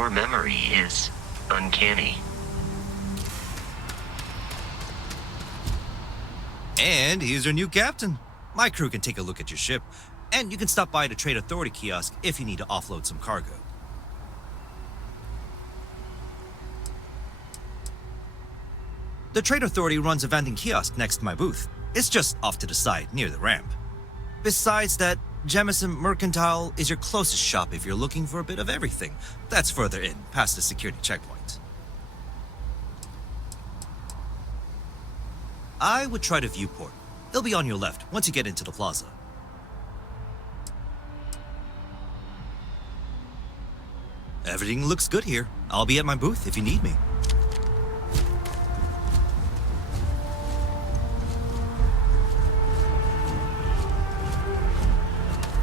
Your memory is uncanny. And here's your new captain. My crew can take a look at your ship, and you can stop by the Trade Authority kiosk if you need to offload some cargo. The Trade Authority runs a vending kiosk next to my booth. It's just off to the side, near the ramp. Besides that, Jemison Mercantile is your closest shop if you're looking for a bit of everything. That's further in, past the security checkpoint. I would try the viewport. It'll be on your left once you get into the plaza. Everything looks good here. I'll be at my booth if you need me.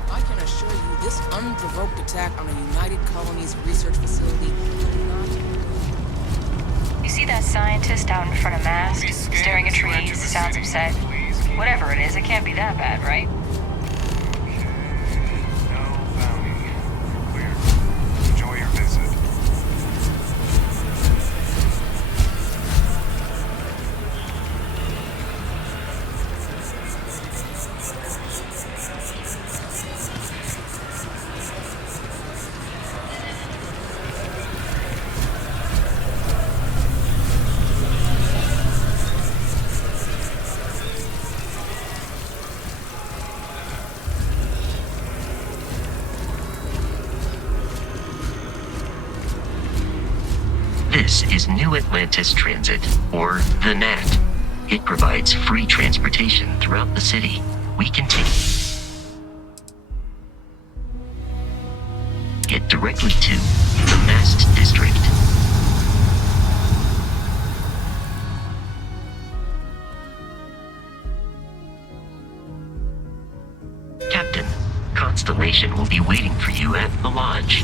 I can assure you this unprovoked attack on a United Colonies research facility will not... You see that scientist out in front of mast, staring at trees, sounds upset? Whatever it is, it can't be that bad, right? No bounty. Clear. Enjoy your visit. This is New Atlantis Transit, or the NAT. It provides free transportation throughout the city. We can get directly to the Mast District. Captain, Constellation will be waiting for you at the lodge.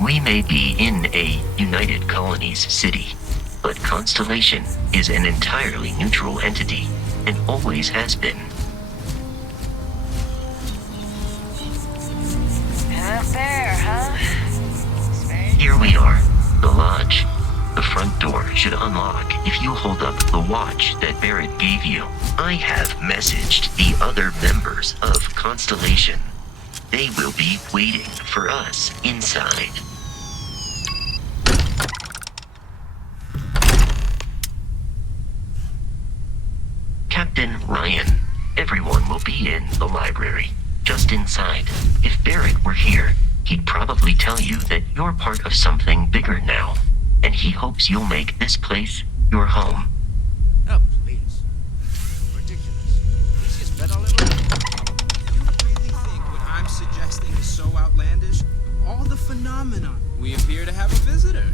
We may be in a United Colonies city, but Constellation is an entirely neutral entity, and always has been. Up there, huh? Here we are, the lodge. The front door should unlock if you hold up the watch that Barrett gave you. I have messaged the other members of Constellation. They will be waiting for us inside. Captain Ryan, everyone will be in the library, just inside. If Barrett were here, he'd probably tell you that you're part of something bigger now, and he hopes you'll make this place your home. Oh, please. Ridiculous. Easiest bet I'll ever make. You really think what I'm suggesting is so outlandish? All the phenomena. We appear to have a visitor.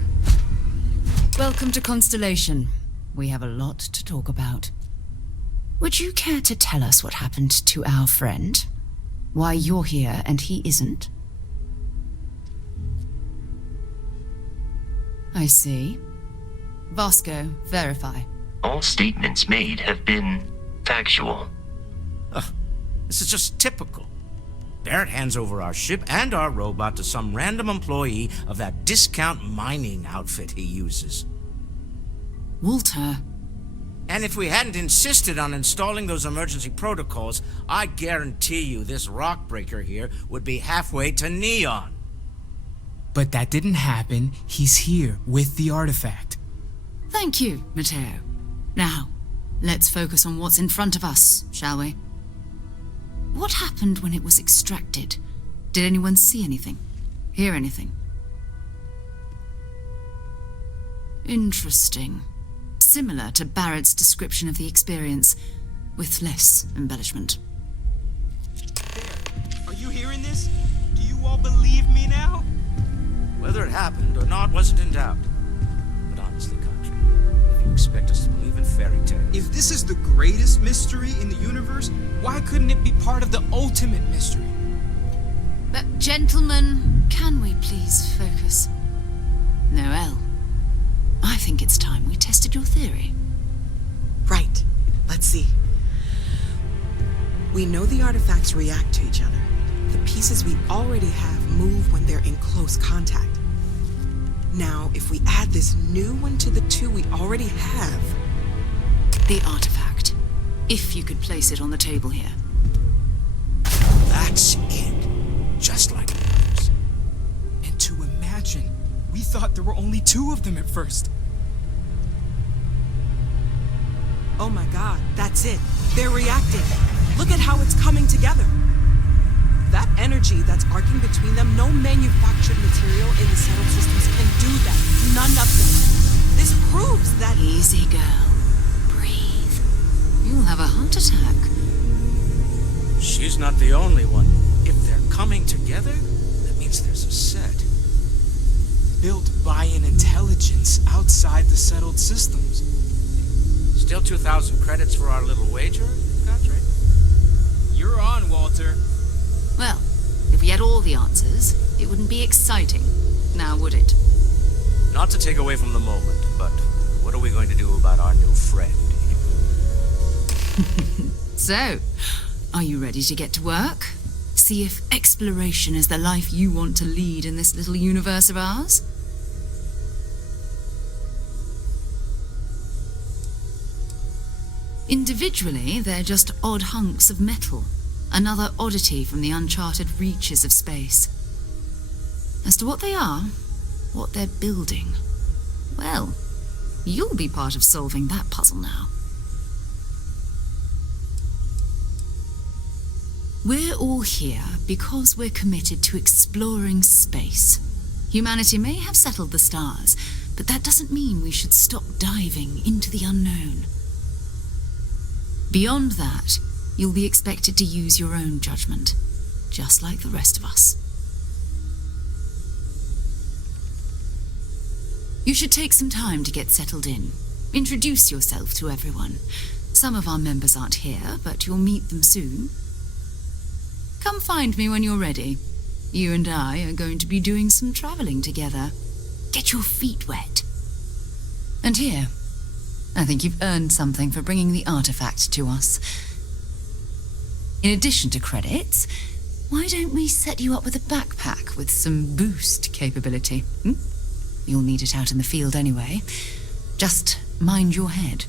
Welcome to Constellation. We have a lot to talk about. Would you care to tell us what happened to our friend? Why you're here and he isn't? I see. Vasco, verify. All statements made have been factual. This is just typical. Barrett hands over our ship and our robot to some random employee of that discount mining outfit he uses. Walter. And if we hadn't insisted on installing those emergency protocols, I guarantee you this rock breaker here would be halfway to Neon. But that didn't happen. He's here with the artifact. Thank you, Matteo. Now, let's focus on what's in front of us, shall we? What happened when it was extracted? Did anyone see anything? Hear anything? Interesting. similar to Barrett's description of the experience, with less embellishment. There. Are you hearing this? Do you all believe me now? Whether it happened or not wasn't in doubt. But honestly, Country, if you expect us to believe in fairy tales... If this is the greatest mystery in the universe, why couldn't it be part of the ultimate mystery? But gentlemen, can we please focus? Noel, I think it's time we tested your theory. Right. Let's see. We know the artifacts react to each other. The pieces we already have move when they're in close contact. Now, if we add this new one to the two we already have... The artifact. If you could place it on the table here. That's it. Just like the others. And to imagine, we thought there were only 2 of them at first. Oh my god, that's it. They're reacting. Look at how it's coming together. That energy that's arcing between them, no manufactured material in the settled systems can do that. None of them. This proves that... Easy, girl. Breathe. You'll have a heart attack. She's not the only one. If they're coming together, that means there's a set. Built by an intelligence outside the settled systems. Still 2,000 credits for our little wager, Country? You're on, Walter. Well, if we had all the answers, it wouldn't be exciting, now would it? Not to take away from the moment, but what are we going to do about our new friend? So, are you ready to get to work? See if exploration is the life you want to lead in this little universe of ours? Individually, they're just odd hunks of metal. Another oddity from the uncharted reaches of space. As to what they are, what they're building, well, you'll be part of solving that puzzle now. We're all here because we're committed to exploring space. Humanity may have settled the stars, but that doesn't mean we should stop diving into the unknown. Beyond that, you'll be expected to use your own judgment, just like the rest of us. You should take some time to get settled in. Introduce yourself to everyone. Some of our members aren't here, but you'll meet them soon. Come find me when you're ready. You and I are going to be doing some traveling together. Get your feet wet. And here, I think you've earned something for bringing the artifact to us. In addition to credits, why don't we set you up with a backpack with some boost capability? You'll need it out in the field anyway. Just mind your head.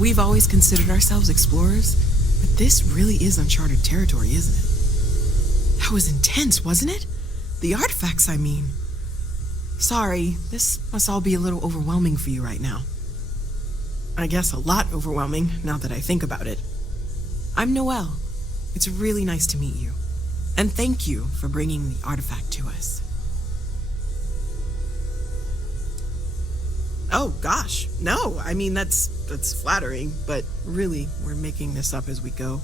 We've always considered ourselves explorers, but this really is uncharted territory, isn't it? That was intense, wasn't it? The artifacts, I mean. Sorry, this must all be a little overwhelming for you right now. I guess a lot overwhelming, now that I think about it. I'm Noelle. It's really nice to meet you. And thank you for bringing the artifact to us. Oh, gosh, no. I mean, that's flattering, but really, we're making this up as we go.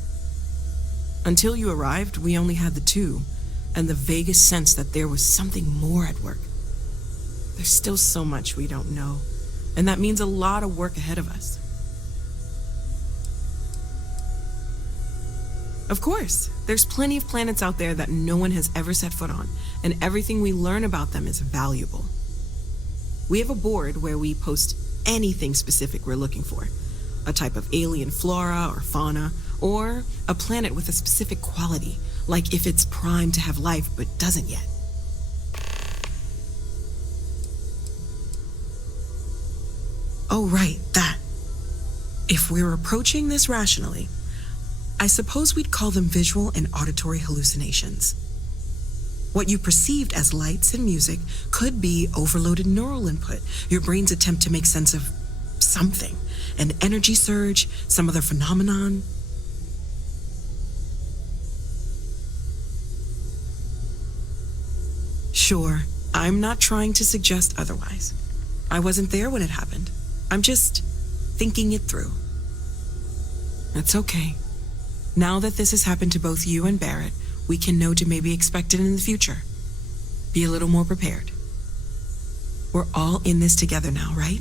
Until you arrived, we only had the 2, and the vaguest sense that there was something more at work. There's still so much we don't know, and that means a lot of work ahead of us. Of course, there's plenty of planets out there that no one has ever set foot on, and everything we learn about them is valuable. We have a board where we post anything specific we're looking for. A type of alien flora or fauna, or a planet with a specific quality, like if it's primed to have life but doesn't yet. Oh, right, that. If we're approaching this rationally, I suppose we'd call them visual and auditory hallucinations. What you perceived as lights and music could be overloaded neural input, your brain's attempt to make sense of something. An energy surge? Some other phenomenon? Sure, I'm not trying to suggest otherwise. I wasn't there when it happened. I'm just thinking it through. It's okay. Now that this has happened to both you and Barrett, we can know to maybe expect it in the future. Be a little more prepared. We're all in this together now, right?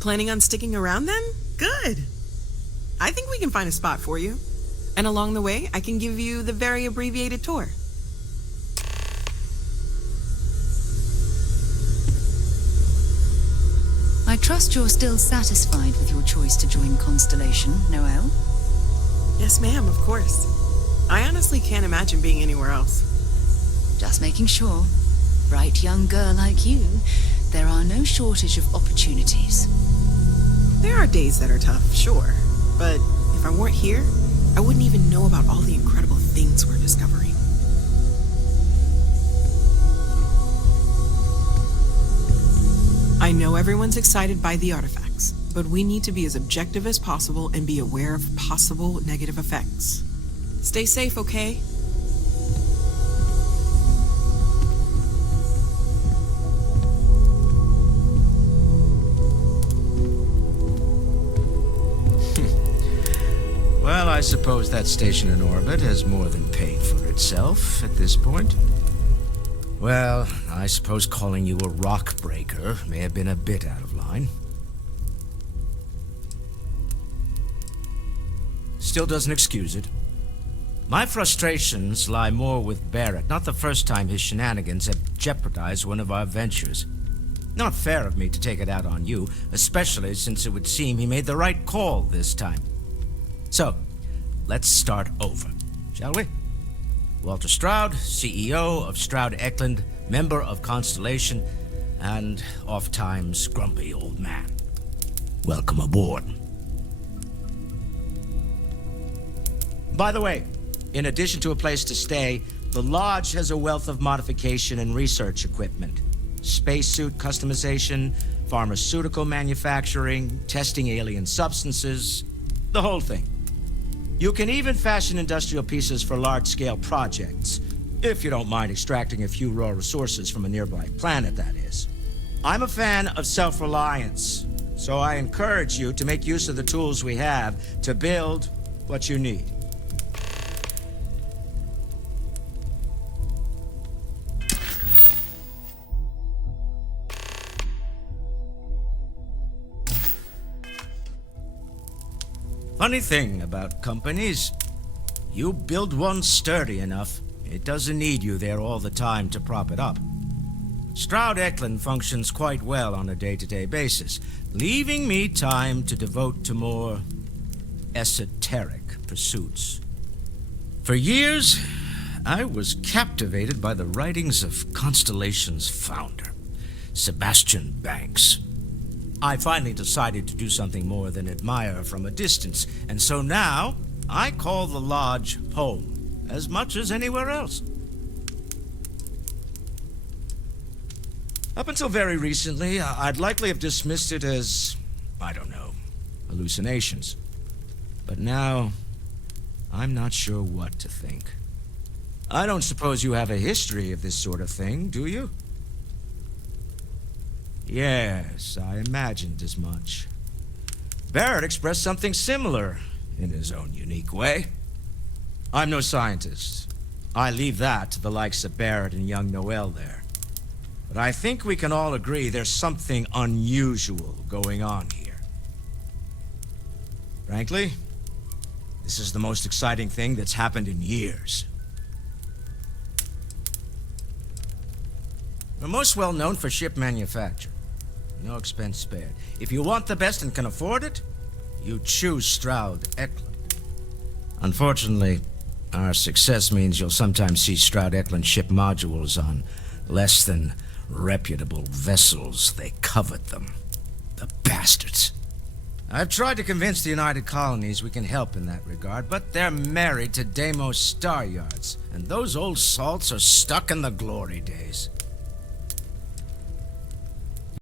Planning on sticking around then? Good. I think we can find a spot for you. And along the way, I can give you the very abbreviated tour. I trust you're still satisfied with your choice to join Constellation, Noelle? Yes, ma'am, of course. I honestly can't imagine being anywhere else. Just making sure. Bright young girl like you, there are no shortage of opportunities. There are days that are tough, sure. But if I weren't here, I wouldn't even know about all the incredible things we're discovering. I know everyone's excited by the artifacts, but we need to be as objective as possible and be aware of possible negative effects. Stay safe, okay? Well, I suppose that station in orbit has more than paid for itself at this point. Well, I suppose calling you a rock breaker may have been a bit out of line. Still doesn't excuse it. My frustrations lie more with Barrett, not the first time his shenanigans have jeopardized one of our ventures. Not fair of me to take it out on you, especially since it would seem he made the right call this time. So, let's start over, shall we? Walter Stroud, CEO of Stroud Eklund, member of Constellation, and oft-times grumpy old man. Welcome aboard. By the way, in addition to a place to stay, the Lodge has a wealth of modification and research equipment. Spacesuit customization, pharmaceutical manufacturing, testing alien substances, the whole thing. You can even fashion industrial pieces for large-scale projects, if you don't mind extracting a few raw resources from a nearby planet, that is. I'm a fan of self-reliance, so I encourage you to make use of the tools we have to build what you need. Funny thing about companies, you build one sturdy enough, it doesn't need you there all the time to prop it up. Stroud Eklund functions quite well on a day-to-day basis, leaving me time to devote to more esoteric pursuits. For years, I was captivated by the writings of Constellation's founder, Sebastian Banks. I finally decided to do something more than admire from a distance, and so now I call the Lodge home as much as anywhere else. Up until very recently, I'd likely have dismissed it as, I don't know, hallucinations. But now, I'm not sure what to think. I don't suppose you have a history of this sort of thing, do you? Yes, I imagined as much. Barrett expressed something similar in his own unique way. I'm no scientist. I leave that to the likes of Barrett and young Noelle there. But I think we can all agree there's something unusual going on here. Frankly, this is the most exciting thing that's happened in years. We're most well known for ship manufacture. No expense spared. If you want the best and can afford it, you choose Stroud Eklund. Unfortunately, our success means you'll sometimes see Stroud Eklund ship modules on less than reputable vessels. They covet them. The bastards. I've tried to convince the United Colonies we can help in that regard, but they're married to Deimos Star Yards, and those old salts are stuck in the glory days.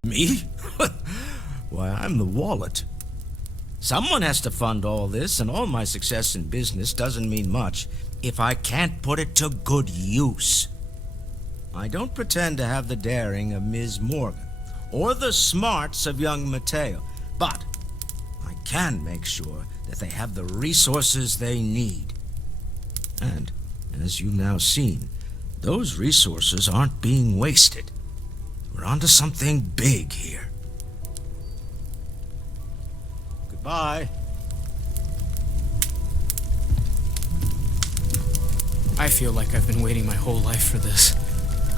Me? Why, I'm the wallet. Someone has to fund all this, and all my success in business doesn't mean much if I can't put it to good use. I don't pretend to have the daring of Ms. Morgan, or the smarts of young Mateo, but I can make sure that they have the resources they need. And, as you've now seen, those resources aren't being wasted. We're onto something big here. Goodbye. I feel like I've been waiting my whole life for this.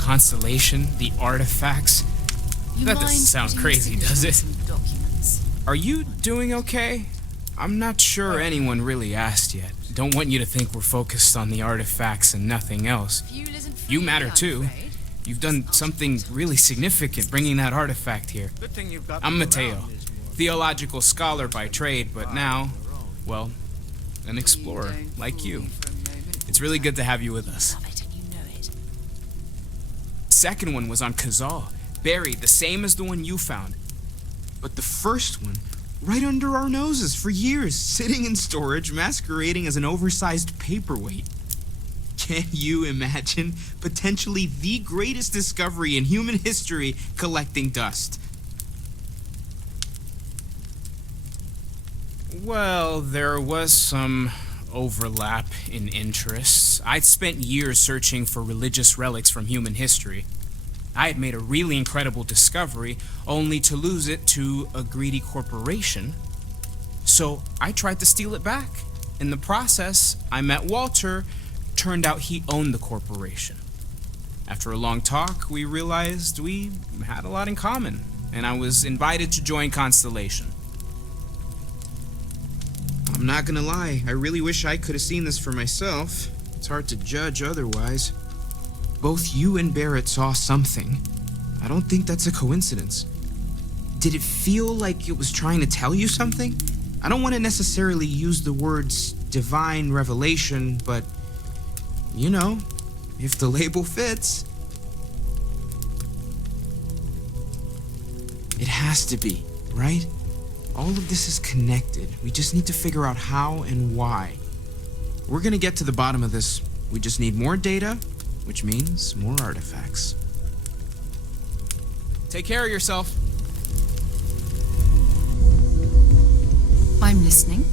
Constellation, the artifacts. That doesn't sound crazy, does it? Are you doing okay? I'm not sure anyone really asked yet. Don't want you to think we're focused on the artifacts and nothing else. You matter too. You've done something really significant bringing that artifact here. I'm Mateo, theological scholar by trade, but now, well, an explorer like you. It's really good to have you with us. Second one was on Kazal, buried the same as the one you found. But the first one, right under our noses for years, sitting in storage, masquerading as an oversized paperweight. Can you imagine potentially the greatest discovery in human history collecting dust? Well, there was some overlap in interests. I'd spent years searching for religious relics from human history. I had made a really incredible discovery, only to lose it to a greedy corporation. So I tried to steal it back. In the process, I met Walter. Turned out he owned the corporation. After a long talk, we realized we had a lot in common, and I was invited to join Constellation. I'm not gonna lie, I really wish I could have seen this for myself. It's hard to judge otherwise. Both you and Barrett saw something. I don't think that's a coincidence. Did it feel like it was trying to tell you something? I don't want to necessarily use the words divine revelation, but you know, if the label fits. It has to be, right? All of this is connected. We just need to figure out how and why. We're gonna get to the bottom of this. We just need more data, which means more artifacts. Take care of yourself. I'm listening.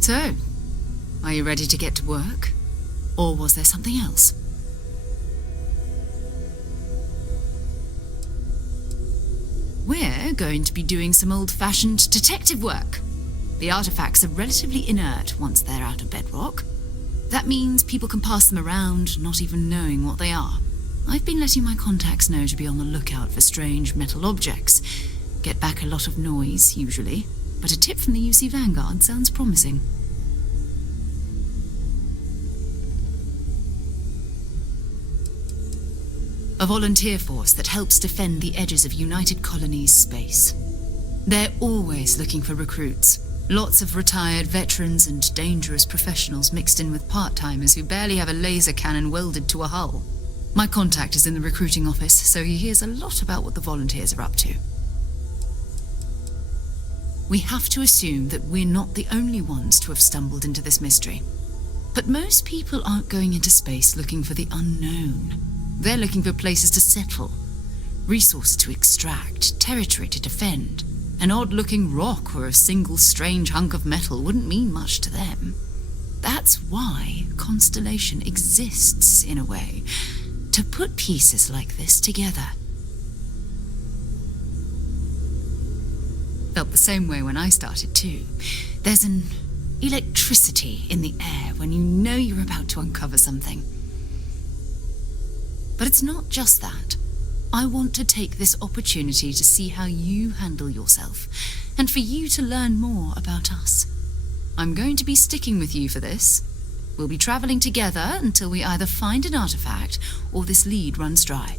So, are you ready to get to work? Or was there something else? We're going to be doing some old-fashioned detective work. The artifacts are relatively inert once they're out of bedrock. That means people can pass them around, not even knowing what they are. I've been letting my contacts know to be on the lookout for strange metal objects. Get back a lot of noise, usually, but a tip from the UC Vanguard sounds promising. A volunteer force that helps defend the edges of United Colonies space. They're always looking for recruits. Lots of retired veterans and dangerous professionals mixed in with part-timers who barely have a laser cannon welded to a hull. My contact is in the recruiting office, so he hears a lot about what the volunteers are up to. We have to assume that we're not the only ones to have stumbled into this mystery. But most people aren't going into space looking for the unknown. They're looking for places to settle, resources to extract, territory to defend. An odd-looking rock or a single strange hunk of metal wouldn't mean much to them. That's why Constellation exists, in a way, to put pieces like this together. Felt the same way when I started, too. There's an electricity in the air when you know you're about to uncover something. But it's not just that. I want to take this opportunity to see how you handle yourself, and for you to learn more about us. I'm going to be sticking with you for this. We'll be traveling together until we either find an artifact or this lead runs dry.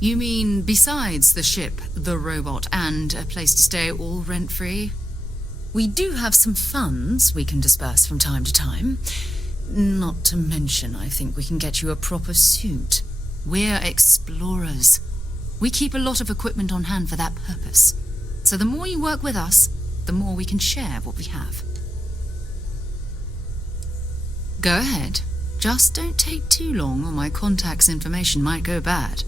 You mean besides the ship, the robot, and a place to stay all rent-free? We do have some funds we can disperse from time to time. Not to mention, I think we can get you a proper suit. We're explorers. We keep a lot of equipment on hand for that purpose. So the more you work with us, the more we can share what we have. Go ahead. Just don't take too long or my contact's information might go bad.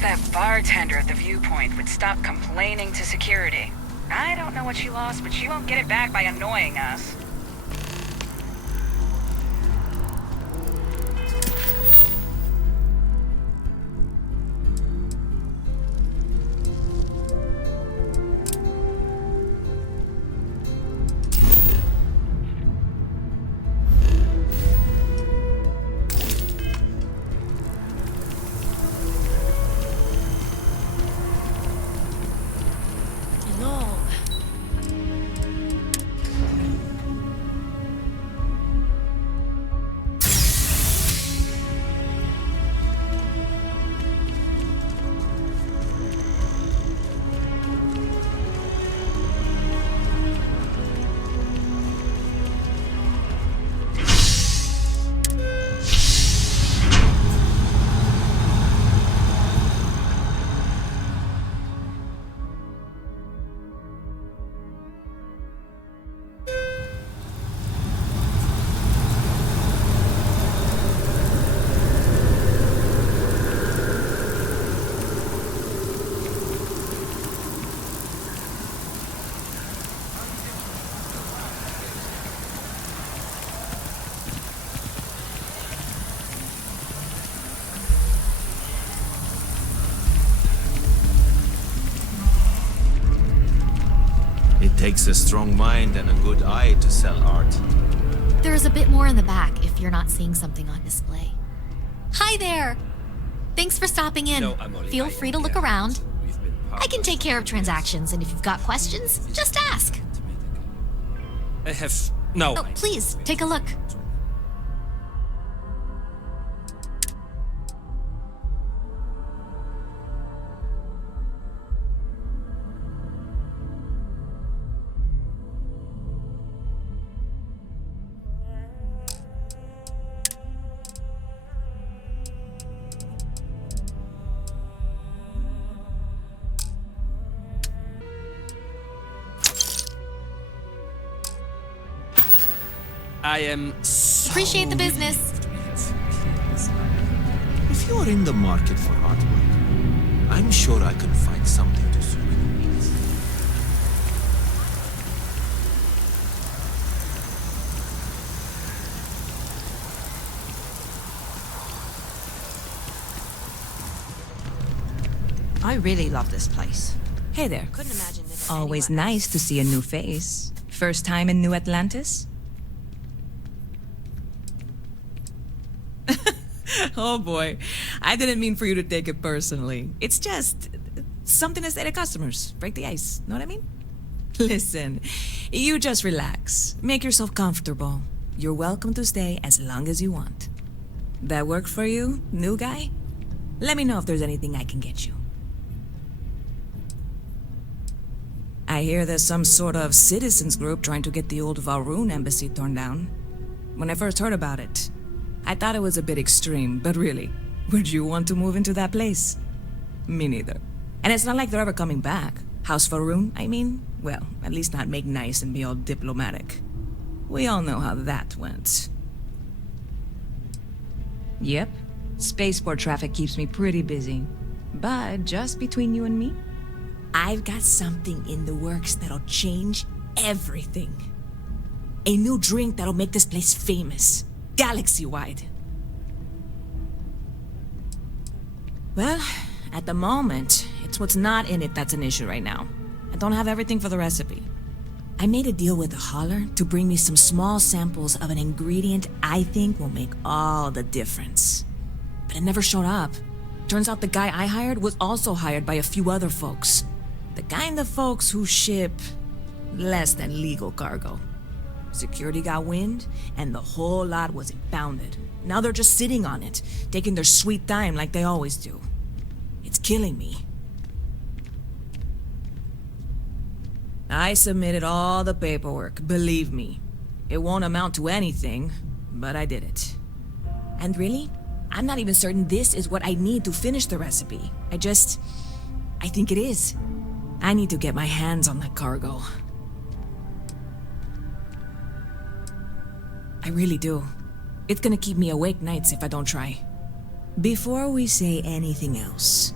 wish that bartender at the viewpoint would stop complaining to security. I don't know what she lost, but she won't get it back by annoying us. It takes a strong mind and a good eye to sell art. There's a bit more in the back if you're not seeing something on display. Hi there! Thanks for stopping in. No, I'm only Feel lying. free to look Yeah, around. we've been I can take care of transactions, and if you've got questions, just ask. I have no. Oh, please, take a look. I am so Appreciate the business. If you're in the market for artwork, I'm sure I can find something to suit your needs. I really love this place. Hey there. Couldn't imagine living Always anywhere nice to see a new face. First time in New Atlantis? Oh boy, I didn't mean for you to take it personally. It's just something to say to customers. Break the ice, know what I mean? Listen, you just relax. Make yourself comfortable. You're welcome to stay as long as you want. That work for you, new guy? Let me know if there's anything I can get you. I hear there's some sort of citizens group trying to get the old Valroon embassy torn down. When I first heard about it, I thought it was a bit extreme, but really, would you want to move into that place? Me neither. And it's not like they're ever coming back. House Valroon, I mean? Well, at least not make nice and be all diplomatic. We all know how that went. Yep, spaceport traffic keeps me pretty busy. But just between you and me, I've got something in the works that'll change everything. A new drink that'll make this place famous. Galaxy-wide. Well, at the moment, it's what's not in it that's an issue right now. I don't have everything for the recipe. I made a deal with the hauler to bring me some small samples of an ingredient I think will make all the difference. But it never showed up. Turns out the guy I hired was also hired by a few other folks. The kind of folks who ship less than legal cargo. Security got wind, and the whole lot was impounded. Now they're just sitting on it, taking their sweet time like they always do. It's killing me. I submitted all the paperwork, believe me. It won't amount to anything, but I did it. And really, I'm not even certain this is what I need to finish the recipe. I think it is. I need to get my hands on that cargo. I really do. It's gonna keep me awake nights if I don't try. Before we say anything else,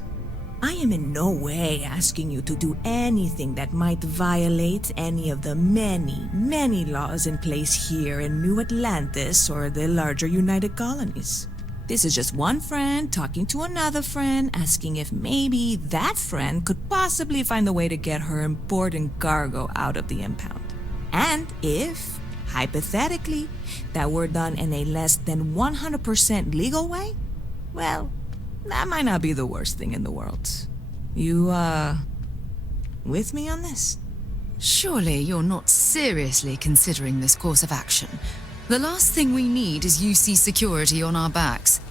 I am in no way asking you to do anything that might violate any of the many, many laws in place here in New Atlantis or the larger United Colonies. This is just one friend talking to another friend, asking if maybe that friend could possibly find a way to get her important cargo out of the impound. And if, hypothetically, that were done in a less than 100% legal way, well, that might not be the worst thing in the world. You, with me on this? Surely you're not seriously considering this course of action. The last thing we need is UC security on our backs.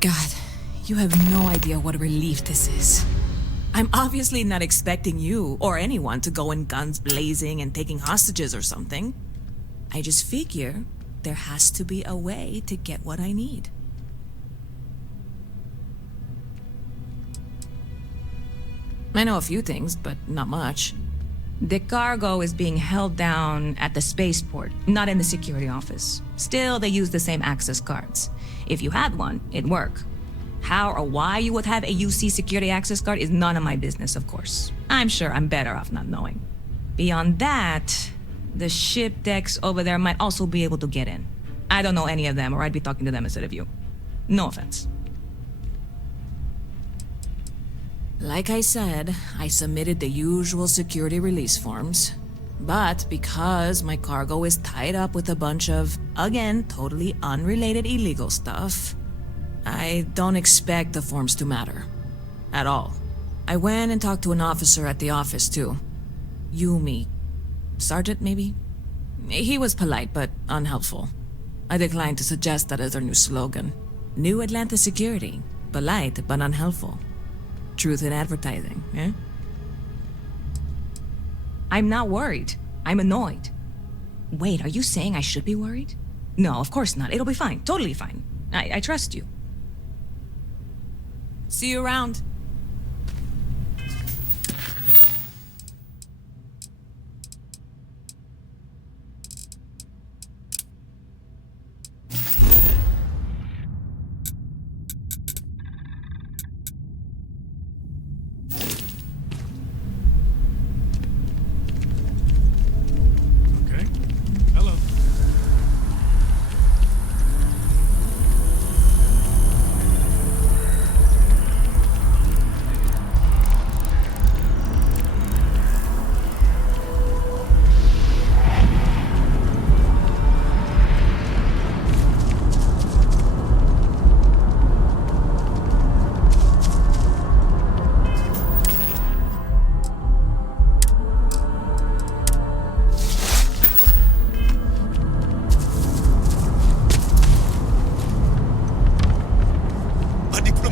God, you have no idea what a relief this is. I'm obviously not expecting you or anyone to go in guns blazing and taking hostages or something. I just figure there has to be a way to get what I need. I know a few things, but not much. The cargo is being held down at the spaceport, not in the security office. Still, they use the same access cards. If you had one, it'd work. How or why you would have a UC security access card is none of my business, of course. I'm sure I'm better off not knowing. Beyond that, the ship decks over there might also be able to get in. I don't know any of them, or I'd be talking to them instead of you. No offense. Like I said, I submitted the usual security release forms. But because my cargo is tied up with a bunch of, again, totally unrelated illegal stuff, I don't expect the forms to matter. At all. I went and talked to an officer at the office, too. Yumi. Sergeant, maybe? He was polite, but unhelpful. I declined to suggest that as our new slogan. New Atlanta Security. Polite, but unhelpful. Truth in advertising, eh? I'm not worried. I'm annoyed. Wait, are you saying I should be worried? No, of course not. It'll be fine. Totally fine. I trust you. See you around. Okay. Hello.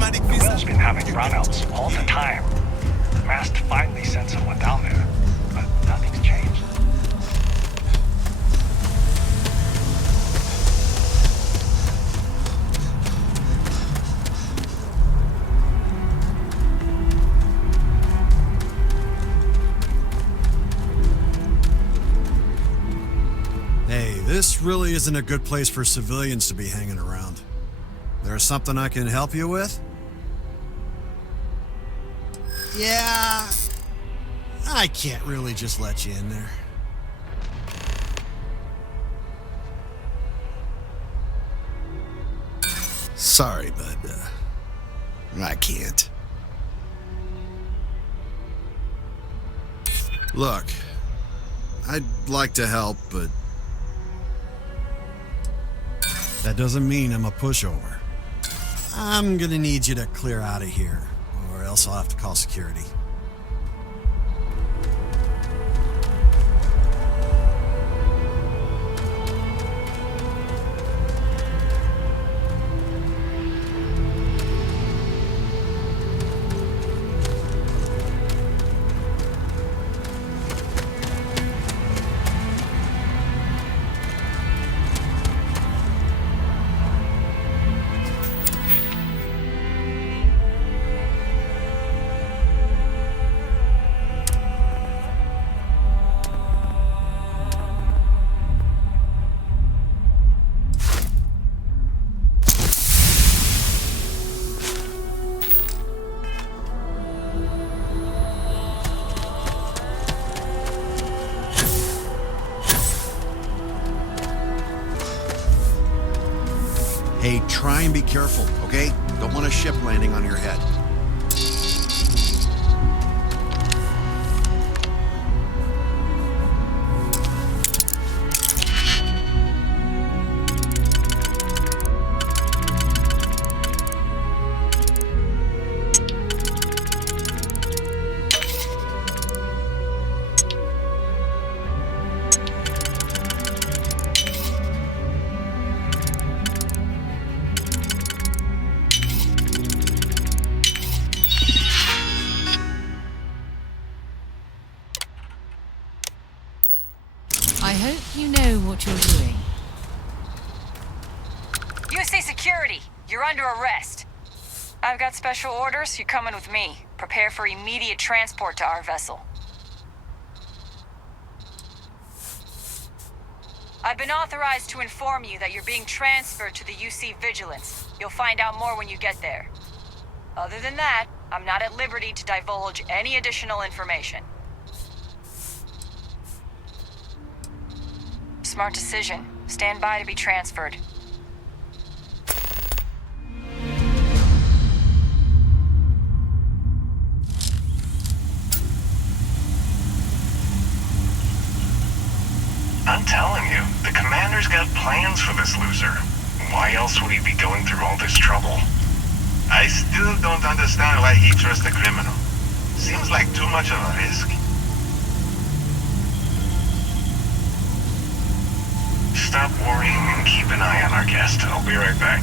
The well's been having brownouts all the time. Mast finally sent someone down there, but nothing's changed. Hey, this really isn't a good place for civilians to be hanging around. There's something I can help you with? Yeah, I can't really just let you in there. Sorry, but I can't. Look, I'd like to help, but that doesn't mean I'm a pushover. I'm gonna need you to clear out of here, or else I'll have to call security. Hey, try and be careful, okay? Don't want a ship landing on your head. I hope you know what you're doing. UC Security, you're under arrest. I've got special orders, you're coming with me. Prepare for immediate transport to our vessel. I've been authorized to inform you that you're being transferred to the UC Vigilance. You'll find out more when you get there. Other than that, I'm not at liberty to divulge any additional information. Smart decision. Stand by to be transferred. I'm telling you, the commander's got plans for this loser. Why else would he be going through all this trouble? I still don't understand why he trusts a criminal. Seems like too much of a risk. Stop worrying and keep an eye on our guest. I'll be right back.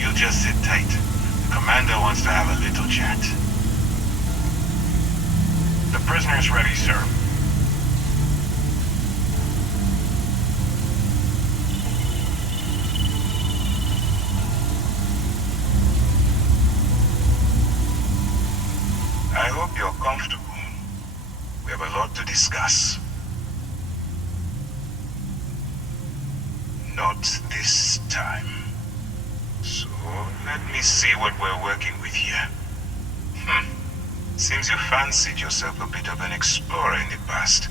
You just sit tight. The commander wants to have a little chat. The prisoner's ready, sir. I hope you're comfortable. We have a lot to discuss. Not this time. So, let me see what we're working with here. Seems you fancied yourself a bit of an explorer in the past.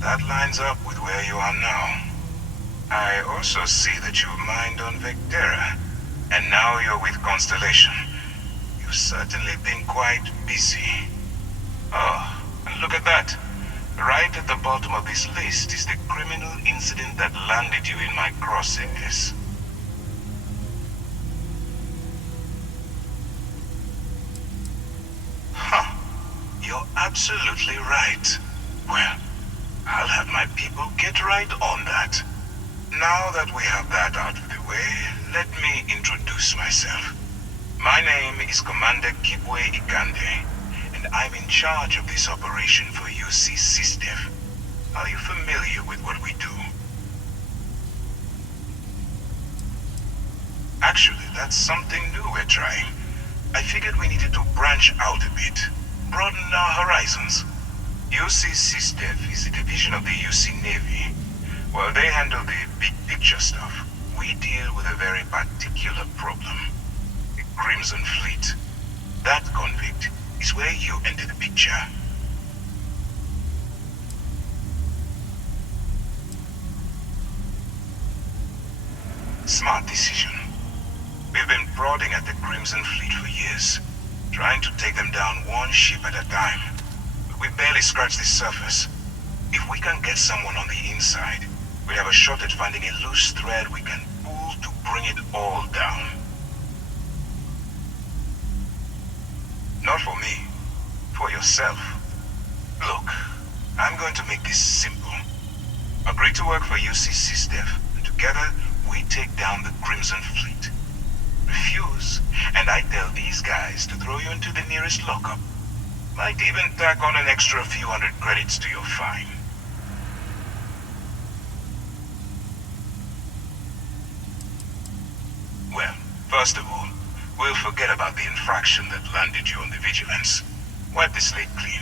That lines up with where you are now. I also see that you mined on Vectera, and now you're with Constellation. You've certainly been quite busy. Oh, and look at that. Right at the bottom of this list is the criminal incident that landed you in my crosshairs. You're absolutely right. Well, I'll have my people get right on that. Now that we have that out of the way, let me introduce myself. My name is Commander Kibwe Ikande, and I'm in charge of this operation for UC SysDev. Are you familiar with what we do? Actually, that's something new we're trying. I figured we needed to branch out a bit. Broaden our horizons. UC SysDev is a division of the UC Navy. While they handle the big picture stuff, we deal with a very particular problem. The Crimson Fleet. That convict is where you enter the picture. Smart decision. We've been prodding at the Crimson Fleet for years, trying to take them down one ship at a time. But we barely scratched the surface. If we can get someone on the inside, we have a shot at finding a loose thread we can pull to bring it all down. Not for me. For yourself. Look, I'm going to make this simple. Agree to work for UC SysDev, and together we take down the Crimson Fleet. Refuse, and I tell these guys to throw you into the nearest lockup. Might even tack on an extra few hundred credits to your fine. Well, first of all, we'll forget about the infraction that landed you on the Vigilance. Wipe the slate clean.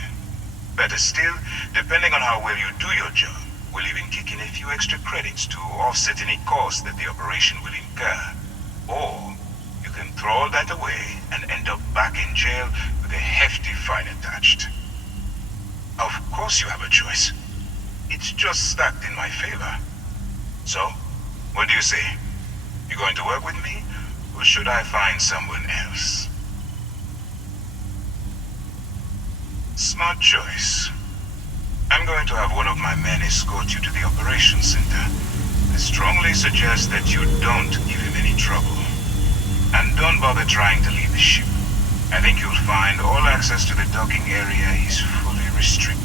Better still, depending on how well you do your job, we'll even kick in a few extra credits to offset any cost that the operation will incur. Or you can throw all that away and end up back in jail with a hefty fine attached. Of course you have a choice. it's just stacked in my favor. So, what do you say? You going to work with me, or should I find someone else? Smart choice. I'm going to have one of my men escort you to the operations center. I strongly suggest that you don't give him any trouble. And don't bother trying to leave the ship. I think you'll find all access to the docking area is fully restricted.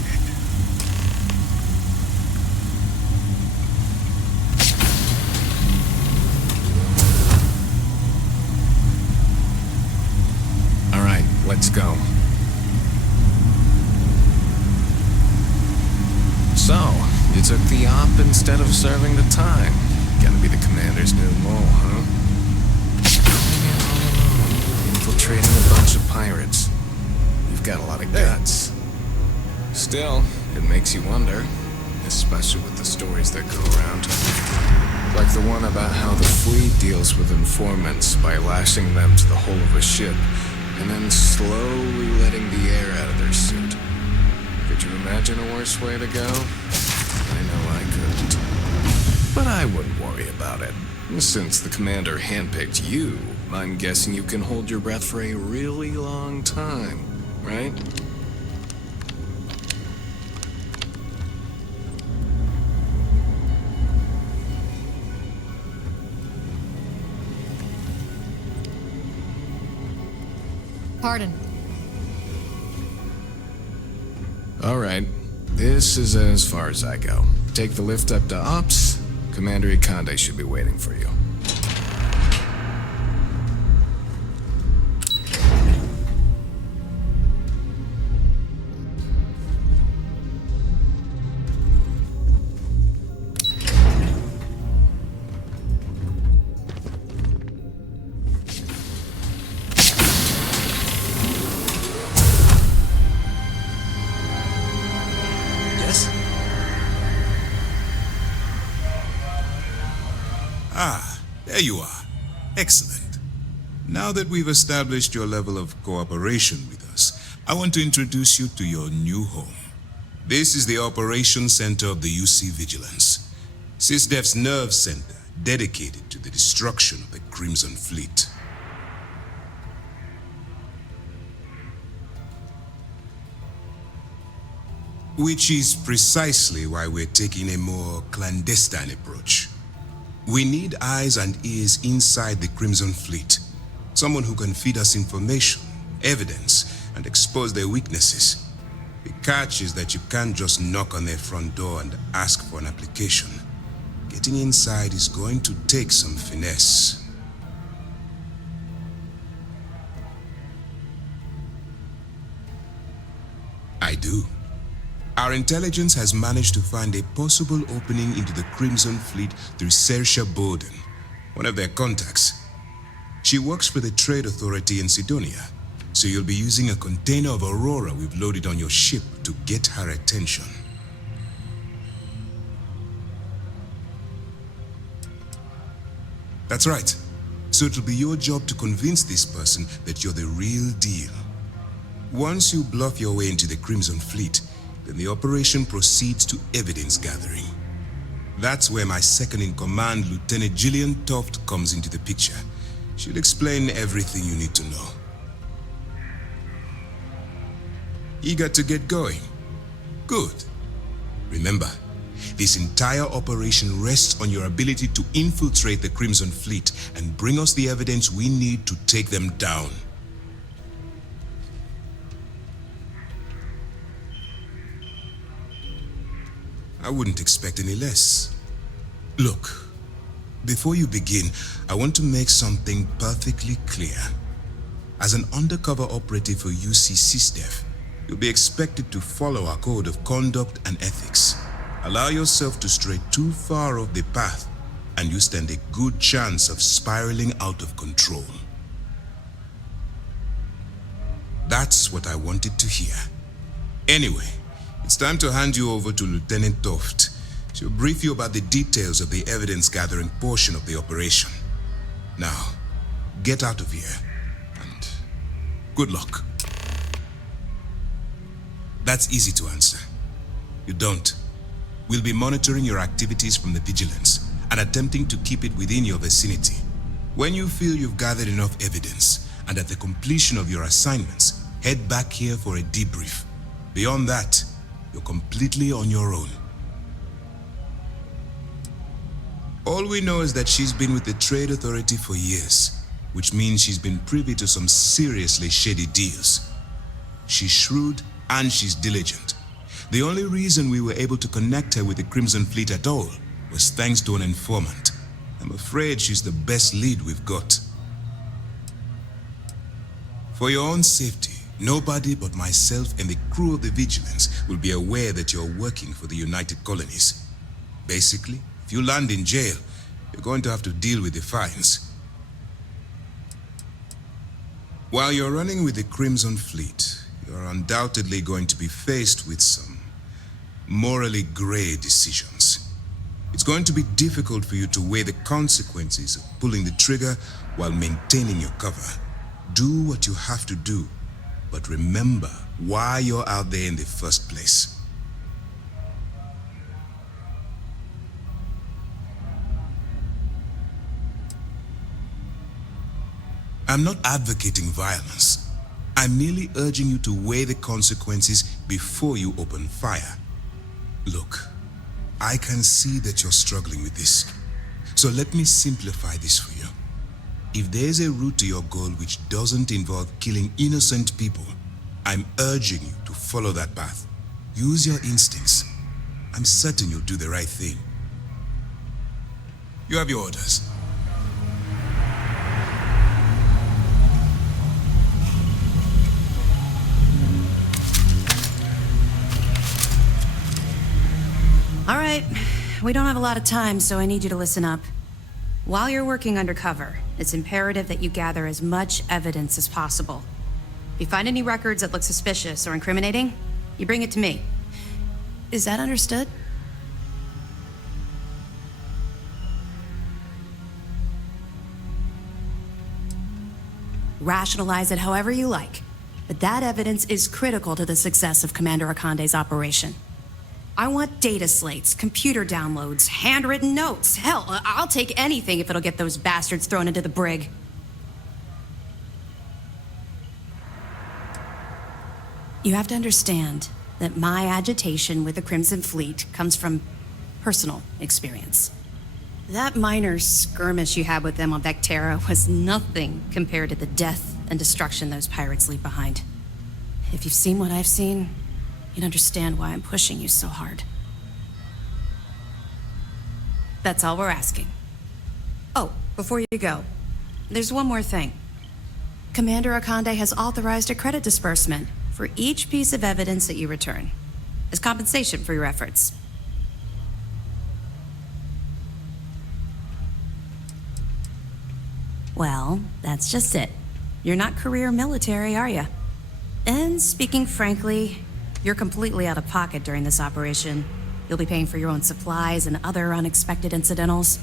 All right, let's go. So, you took the op instead of serving the time. Gonna be the commander's new mole, huh? Infiltrating a bunch of pirates. You've got a lot of guts. Still, it makes you wonder, especially with the stories that go around. Like the one about how the fleet deals with informants by lashing them to the hull of a ship and then slowly letting the air out of their suit. Could you imagine a worse way to go? I know I couldn't. But I wouldn't worry about it. Since the commander handpicked you, I'm guessing you can hold your breath for a really long time, right? Pardon. All right. This is as far as I go. Take the lift up to Ops. Commander Ikande should be waiting for you. There you are. Excellent. Now that we've established your level of cooperation with us, I want to introduce you to your new home. This is the Operations Center of the UC Vigilance, SysDef's nerve center dedicated to the destruction of the Crimson Fleet. Which is precisely why we're taking a more clandestine approach. We need eyes and ears inside the Crimson Fleet. Someone who can feed us information, evidence, and expose their weaknesses. The catch is that you can't just knock on their front door and ask for an application. Getting inside is going to take some finesse. I do. Our intelligence has managed to find a possible opening into the Crimson Fleet through Saoirse Bowden, one of their contacts. She works for the Trade Authority in Sidonia, so you'll be using a container of Aurora we've loaded on your ship to get her attention. That's right. So it'll be your job to convince this person that you're the real deal. Once you bluff your way into the Crimson Fleet, then the operation proceeds to evidence gathering. That's where my second-in-command, Lieutenant Gillian Toft, comes into the picture. She'll explain everything you need to know. Eager to get going? Good. Remember, this entire operation rests on your ability to infiltrate the Crimson Fleet and bring us the evidence we need to take them down. I wouldn't expect any less. Look, before you begin, I want to make something perfectly clear. As an undercover operative for UC SysDef, you'll be expected to follow our code of conduct and ethics. Allow yourself to stray too far off the path, and you stand a good chance of spiraling out of control. That's what I wanted to hear. Anyway, it's time to hand you over to Lieutenant Toft. She'll brief you about the details of the evidence-gathering portion of the operation. Now, get out of here, and good luck. That's easy to answer. You don't. We'll be monitoring your activities from the Vigilance and attempting to keep it within your vicinity. When you feel you've gathered enough evidence and at the completion of your assignments, head back here for a debrief. Beyond that, you're completely on your own. All we know is that she's been with the Trade Authority for years, which means she's been privy to some seriously shady deals. She's shrewd and she's diligent. The only reason we were able to connect her with the Crimson Fleet at all was thanks to an informant. I'm afraid she's the best lead we've got. For your own safety, nobody but myself and the crew of the Vigilance will be aware that you're working for the United Colonies. Basically, if you land in jail, you're going to have to deal with the fines. While you're running with the Crimson Fleet, you're undoubtedly going to be faced with some morally gray decisions. It's going to be difficult for you to weigh the consequences of pulling the trigger while maintaining your cover. Do what you have to do, but remember why you're out there in the first place. I'm not advocating violence. I'm merely urging you to weigh the consequences before you open fire. Look, I can see that you're struggling with this. So let me simplify this for you. If there's a route to your goal which doesn't involve killing innocent people, I'm urging you to follow that path. Use your instincts. I'm certain you'll do the right thing. You have your orders. All right, we don't have a lot of time, so I need you to listen up. While you're working undercover, it's imperative that you gather as much evidence as possible. If you find any records that look suspicious or incriminating, you bring it to me. Is that understood? Rationalize it however you like, but that evidence is critical to the success of Commander Akande's operation. I want data slates, computer downloads, handwritten notes. Hell, I'll take anything if it'll get those bastards thrown into the brig. You have to understand that my agitation with the Crimson Fleet comes from personal experience. That minor skirmish you had with them on Vectera was nothing compared to the death and destruction those pirates leave behind. If you've seen what I've seen, you'd understand why I'm pushing you so hard. That's all we're asking. Oh, before you go, there's one more thing. Commander Akande has authorized a credit disbursement for each piece of evidence that you return, as compensation for your efforts. Well, that's just it. You're not career military, are you? And speaking frankly, you're completely out of pocket during this operation. You'll be paying for your own supplies and other unexpected incidentals.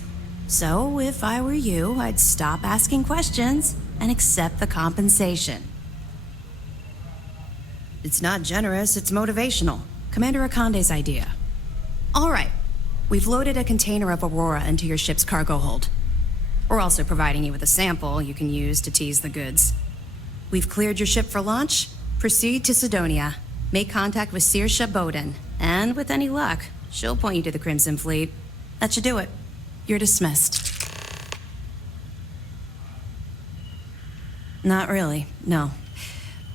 So, if I were you, I'd stop asking questions and accept the compensation. It's not generous, it's motivational. Commander Akande's idea. All right, we've loaded a container of Aurora into your ship's cargo hold. We're also providing you with a sample you can use to tease the goods. We've cleared your ship for launch. Proceed to Sidonia. Make contact with Saoirse Bowden, and with any luck, she'll point you to the Crimson Fleet. That should do it. You're dismissed. Not really, no.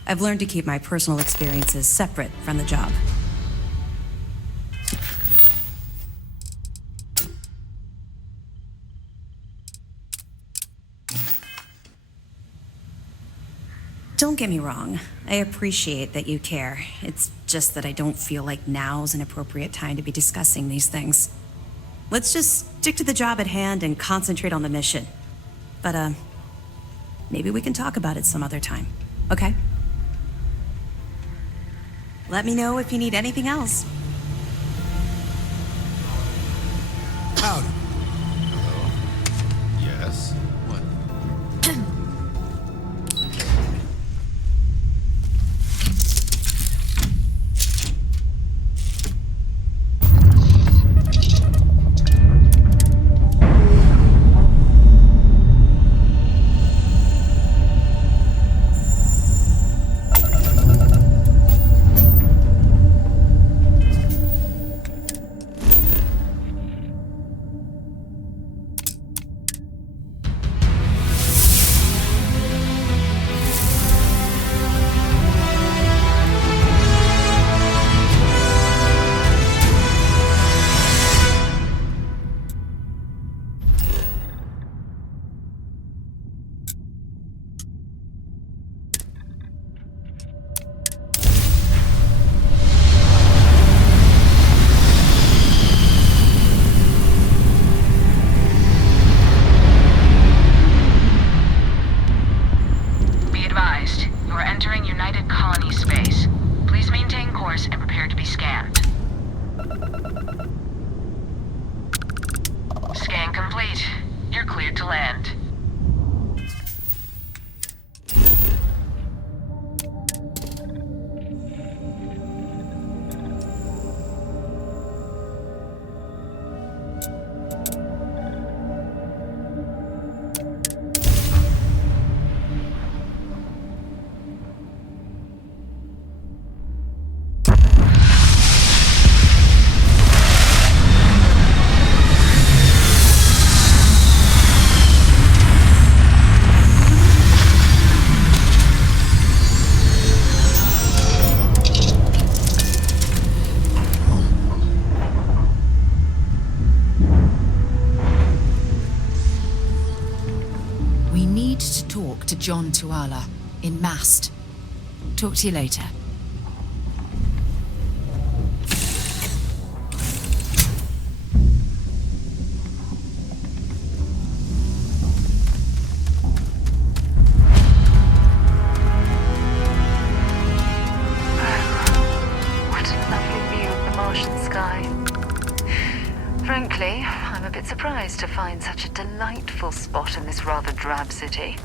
I've learned to keep my personal experiences separate from the job. Don't get me wrong. I appreciate that you care. It's just that I don't feel like now's an appropriate time to be discussing these things. Let's just stick to the job at hand and concentrate on the mission. But, maybe we can talk about it some other time, okay? Let me know if you need anything else. Howdy. Hello. Yes. What? John Tuala, in Mast. Talk to you later. What a lovely view of the Martian sky. Frankly, I'm a bit surprised to find such a delightful spot in this rather drab city.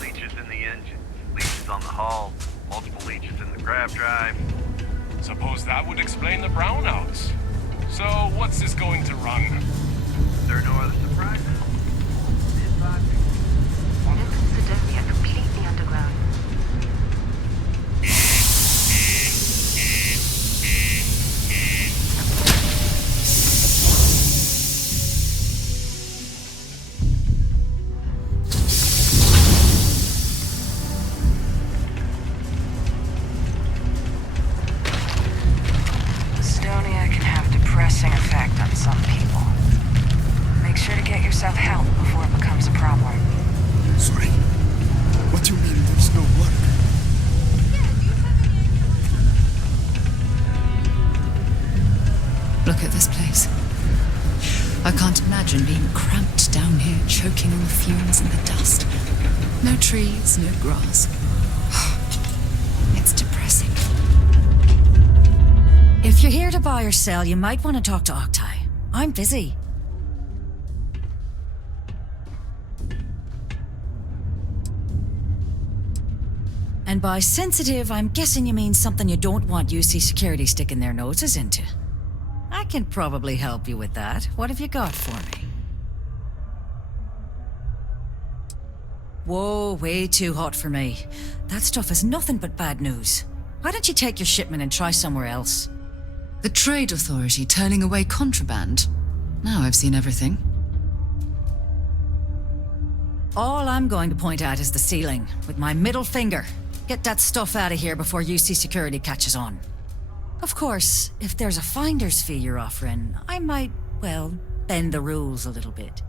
Leeches in the engine, leeches on the hull, multiple leeches in the grav drive. Suppose that would explain the brownouts. So, what's this going to run? There are no other surprises? Luke and Sidonia completely underground. Sidonia can have a depressing effect on some people. Make sure to get yourself help before it becomes a problem. Sorry. What do you mean there's no work? Look at this place. I can't imagine being cramped down here, choking on the fumes and the dust. No trees, no grass. It's depressing. If you're here to buy or sell, you might want to talk to Octai. I'm busy. And by sensitive, I'm guessing you mean something you don't want UC security sticking their noses into. I can probably help you with that. What have you got for me? Whoa, way too hot for me. That stuff is nothing but bad news. Why don't you take your shipment and try somewhere else? The Trade Authority turning away contraband. Now I've seen everything. All I'm going to point at is the ceiling, with my middle finger. Get that stuff out of here before UC security catches on. Of course, if there's a finder's fee you're offering, I might, well, bend the rules a little bit.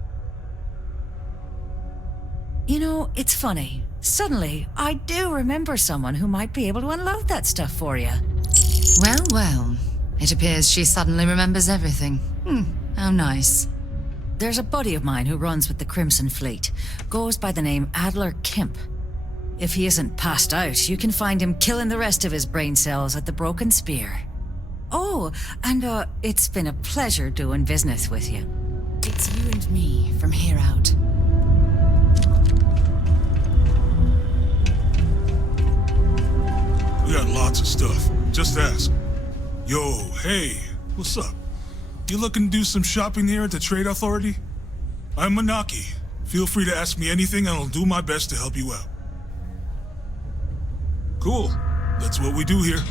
You know, it's funny. Suddenly, I do remember someone who might be able to unload that stuff for you. Well, well. It appears she suddenly remembers everything. How nice. There's a buddy of mine who runs with the Crimson Fleet. Goes by the name Adler Kemp. If he isn't passed out, you can find him killing the rest of his brain cells at the Broken Spear. Oh, and it's been a pleasure doing business with you. It's you and me from here out. We got lots of stuff. Just ask. Yo, hey, what's up? You looking to do some shopping here at the Trade Authority? I'm Manaki. Feel free to ask me anything and I'll do my best to help you out. Cool. That's what we do here.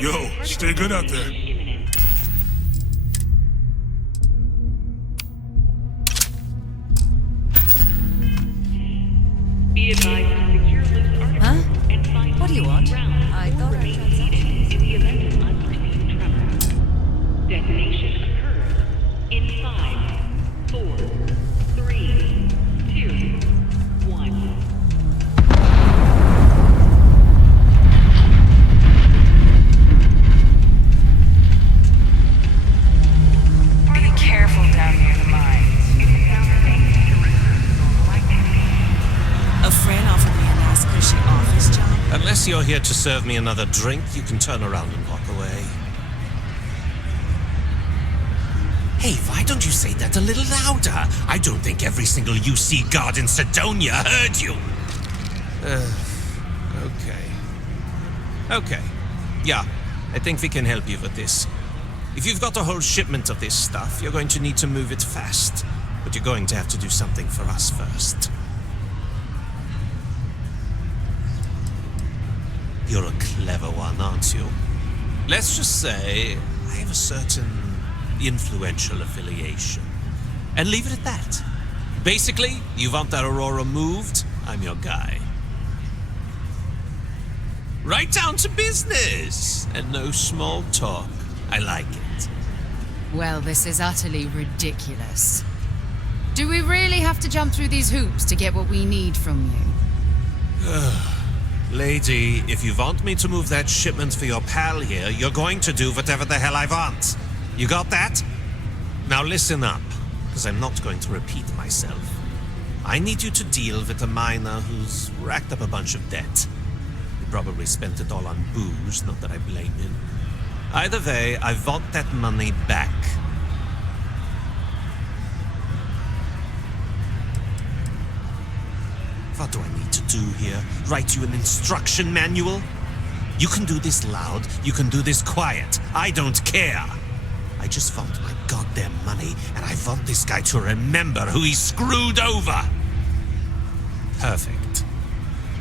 Yo, stay good out there. Be advised to secure loose articles and find What do you want? I thought I remain needed in the event of unforeseen tremor. Detonation occurs in 5, 4, 3, 2, 1. Be careful down near the mines. A friend offered me a nice cushy office job. Unless you're here to serve me another drink, you can turn around and walk away. Hey, why don't you say that a little louder? I don't think every single UC guard in Sidonia heard you. Okay. Yeah, I think we can help you with this. If you've got a whole shipment of this stuff, you're going to need to move it fast. But you're going to have to do something for us first. You're a clever one, aren't you? Let's just say I have a certain influential affiliation. And leave it at that. Basically, you want that Aurora moved, I'm your guy. Right down to business! And no small talk. I like it. Well, this is utterly ridiculous. Do we really have to jump through these hoops to get what we need from you? Lady, if you want me to move that shipment for your pal here, you're going to do whatever the hell I want. You got that? Now listen up, because I'm not going to repeat myself. I need you to deal with a miner who's racked up a bunch of debt. He probably spent it all on booze, not that I blame him. Either way, I want that money back. What do I need to do here? Write you an instruction manual? You can do this loud, you can do this quiet. I don't care. I just want my goddamn money, and I want this guy to remember who he screwed over. Perfect.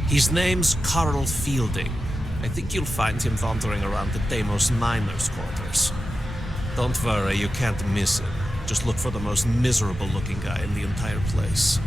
His name's Carl Fielding. I think you'll find him wandering around the Deimos miners' quarters. Don't worry, you can't miss him. Just look for the most miserable-looking guy in the entire place.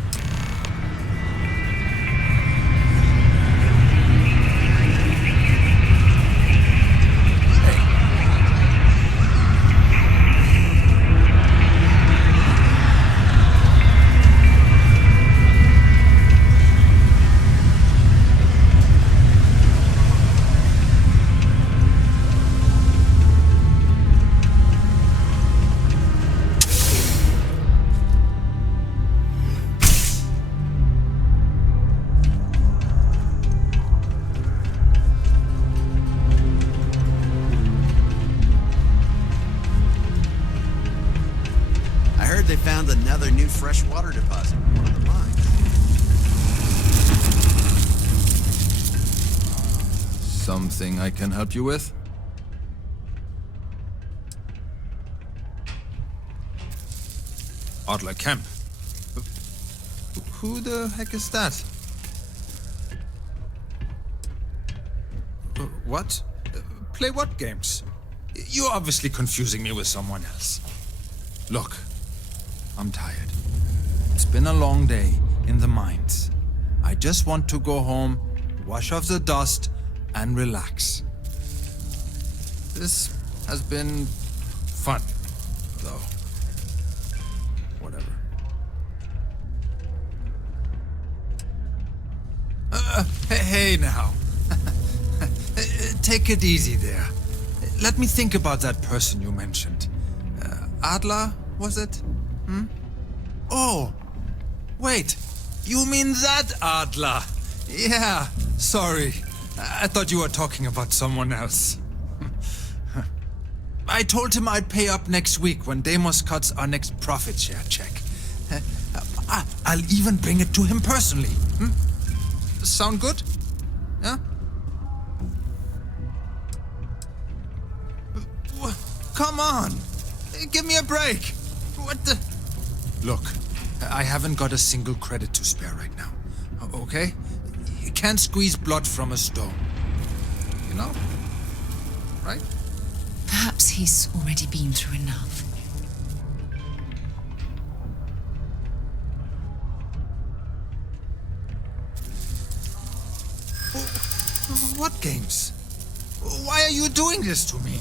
They found another new freshwater deposit in one of the mines. Something I can help you with? Adler Kemp. Who the heck is that? What? Play what games? You're obviously confusing me with someone else. Look. I'm tired. It's been a long day in the mines. I just want to go home, wash off the dust, and relax. This has been fun, though. Whatever. Hey now. Take it easy there. Let me think about that person you mentioned. Adler, was it? Oh, wait. You mean that Adler? Yeah, sorry. I thought you were talking about someone else. I told him I'd pay up next week when Deimos cuts our next profit share check. I'll even bring it to him personally. Sound good? Yeah? Come on. Give me a break. What the... Look, I haven't got a single credit to spare right now. Okay? You can't squeeze blood from a stone. You know? Right? Perhaps he's already been through enough. What games? Why are you doing this to me?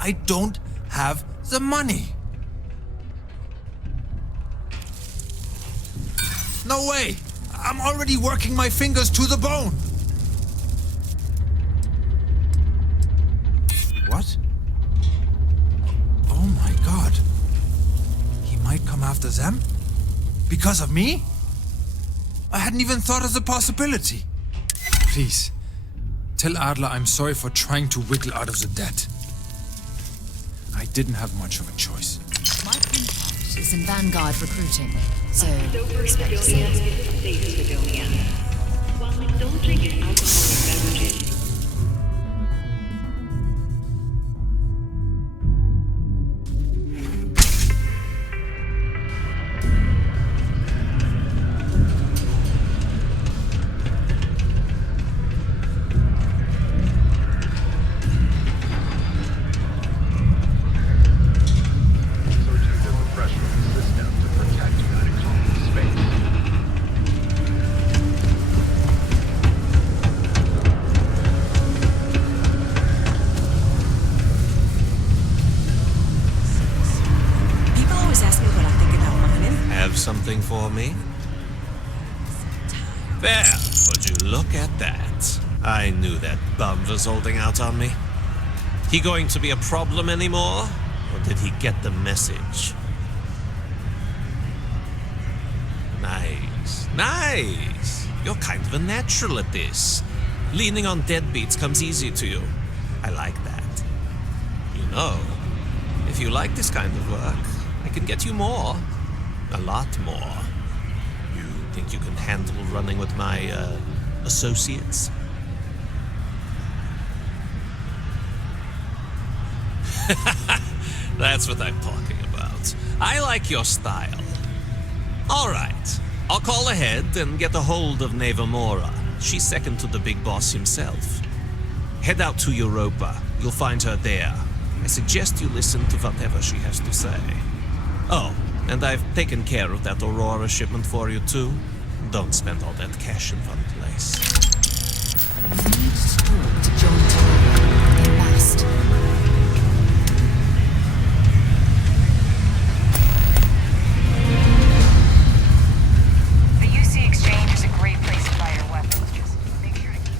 I don't have the money. No way! I'm already working my fingers to the bone! What? Oh my god. He might come after them? Because of me? I hadn't even thought of the possibility. Please, tell Adler I'm sorry for trying to wiggle out of the debt. I didn't have much of a choice. My contact is in Vanguard recruiting, so expect to see us. While indulging in alcoholic beverages, Something for me? There, would you look at that? I knew that bum was holding out on me. He going to be a problem anymore? Or did he get the message? Nice, nice. You're kind of a natural at this. Leaning on deadbeats comes easy to you. I like that. You know, if you like this kind of work, I can get you more. A lot more. You think you can handle running with my, associates? That's what I'm talking about. I like your style. All right. I'll call ahead and get a hold of Nevamora. She's second to the big boss himself. Head out to Europa. You'll find her there. I suggest you listen to whatever she has to say. Oh, and I've taken care of that Aurora shipment for you, too. Don't spend all that cash in one place. You need to talk to John Tyler. You must. The UC Exchange is a great place to buy your weapons. Just make sure to keep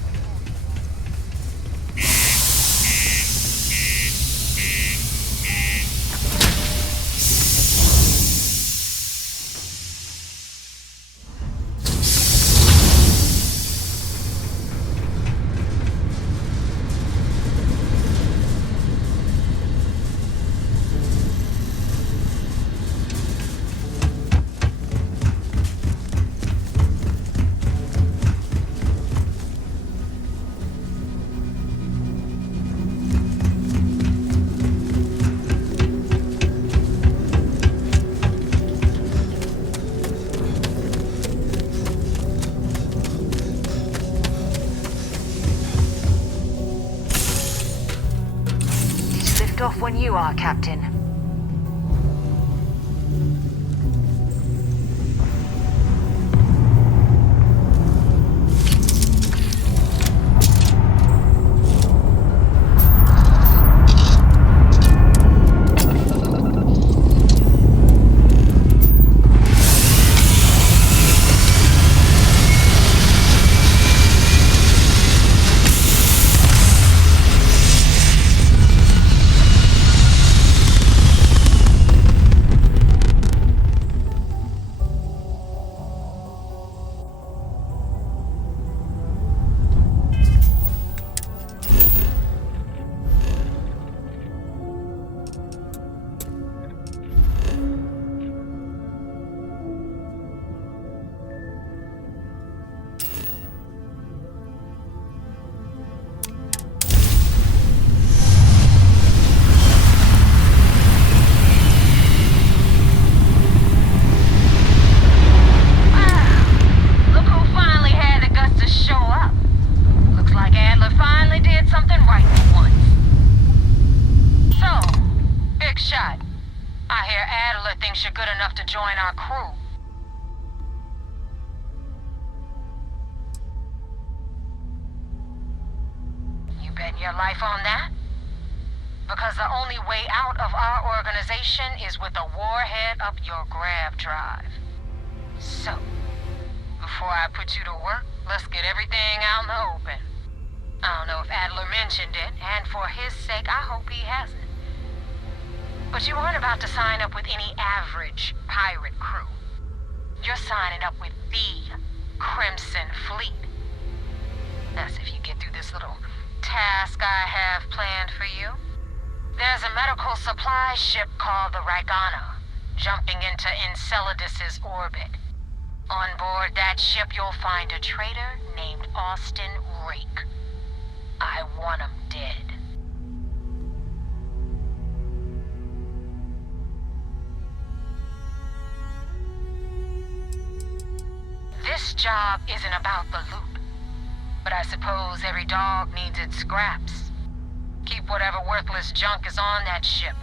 Off when you are, Captain. Your life on that? Because the only way out of our organization is with a warhead up your grab drive. So, before I put you to work, let's get everything out in the open. I don't know if Adler mentioned it, and for his sake, I hope he hasn't. But you aren't about to sign up with any average pirate crew. You're signing up with the Crimson Fleet. That's if you get through this little task I have planned for you. There's a medical supply ship called the Ragana, jumping into Enceladus's orbit. On board that ship, you'll find a traitor named Austin Rake. I want him dead. This job isn't about the loot, but I suppose every dog needs its scraps. Keep whatever worthless junk is on that ship.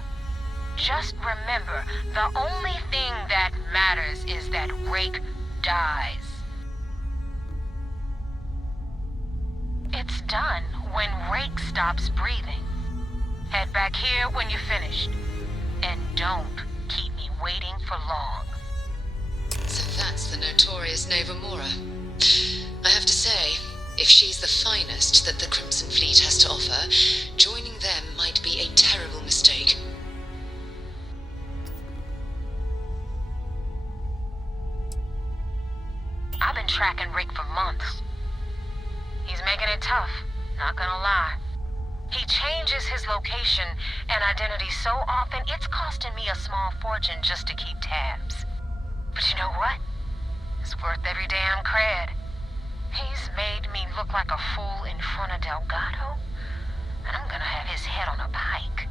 Just remember, the only thing that matters is that Rake dies. It's done when Rake stops breathing. Head back here when you're finished. And don't keep me waiting for long. So that's the notorious Nova Mora. I have to say, if she's the finest that the Crimson Fleet has to offer, joining them might be a terrible mistake. I've been tracking Rick for months. He's making it tough, not gonna lie. He changes his location and identity so often, it's costing me a small fortune just to keep tabs. But you know what? It's worth every damn cred. He's made me look like a fool in front of Delgado, and I'm gonna have his head on a pike.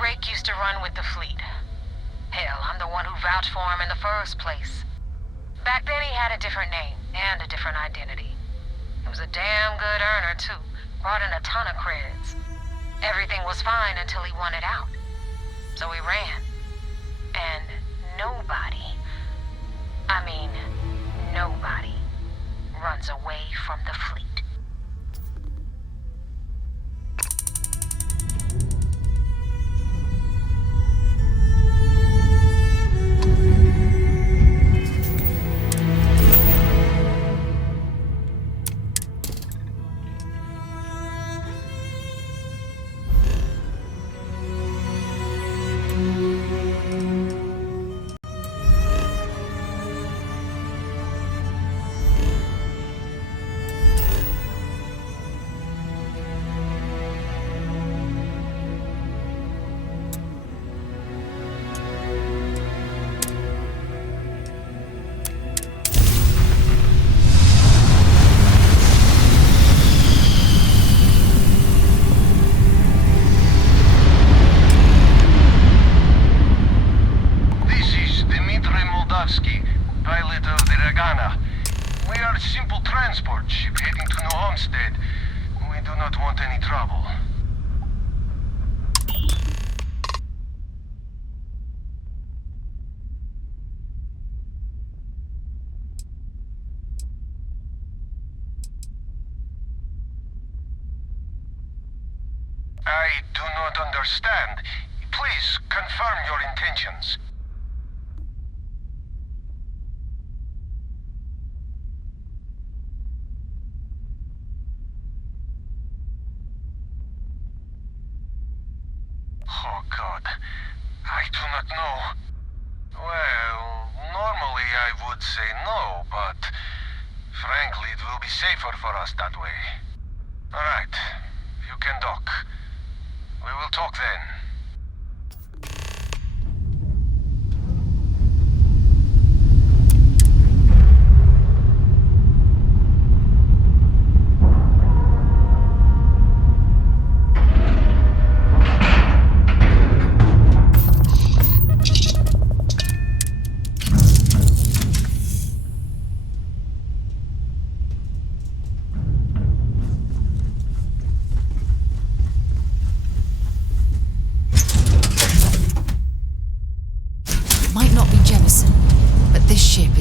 Rake used to run with the fleet. Hell, I'm the one who vouched for him in the first place. Back then he had a different name and a different identity. He was a damn good earner too, brought in a ton of creds. Everything was fine until he wanted out. So he ran. And nobody, I mean, nobody runs away from the fleet. Pilot of the Ragana. We are a simple transport ship heading to New Homestead. We do not want any trouble. I do not understand. Please confirm your intentions. Oh God, I do not know. Well, normally I would say no, but frankly it will be safer for us that way. Alright, you can dock. We will talk then.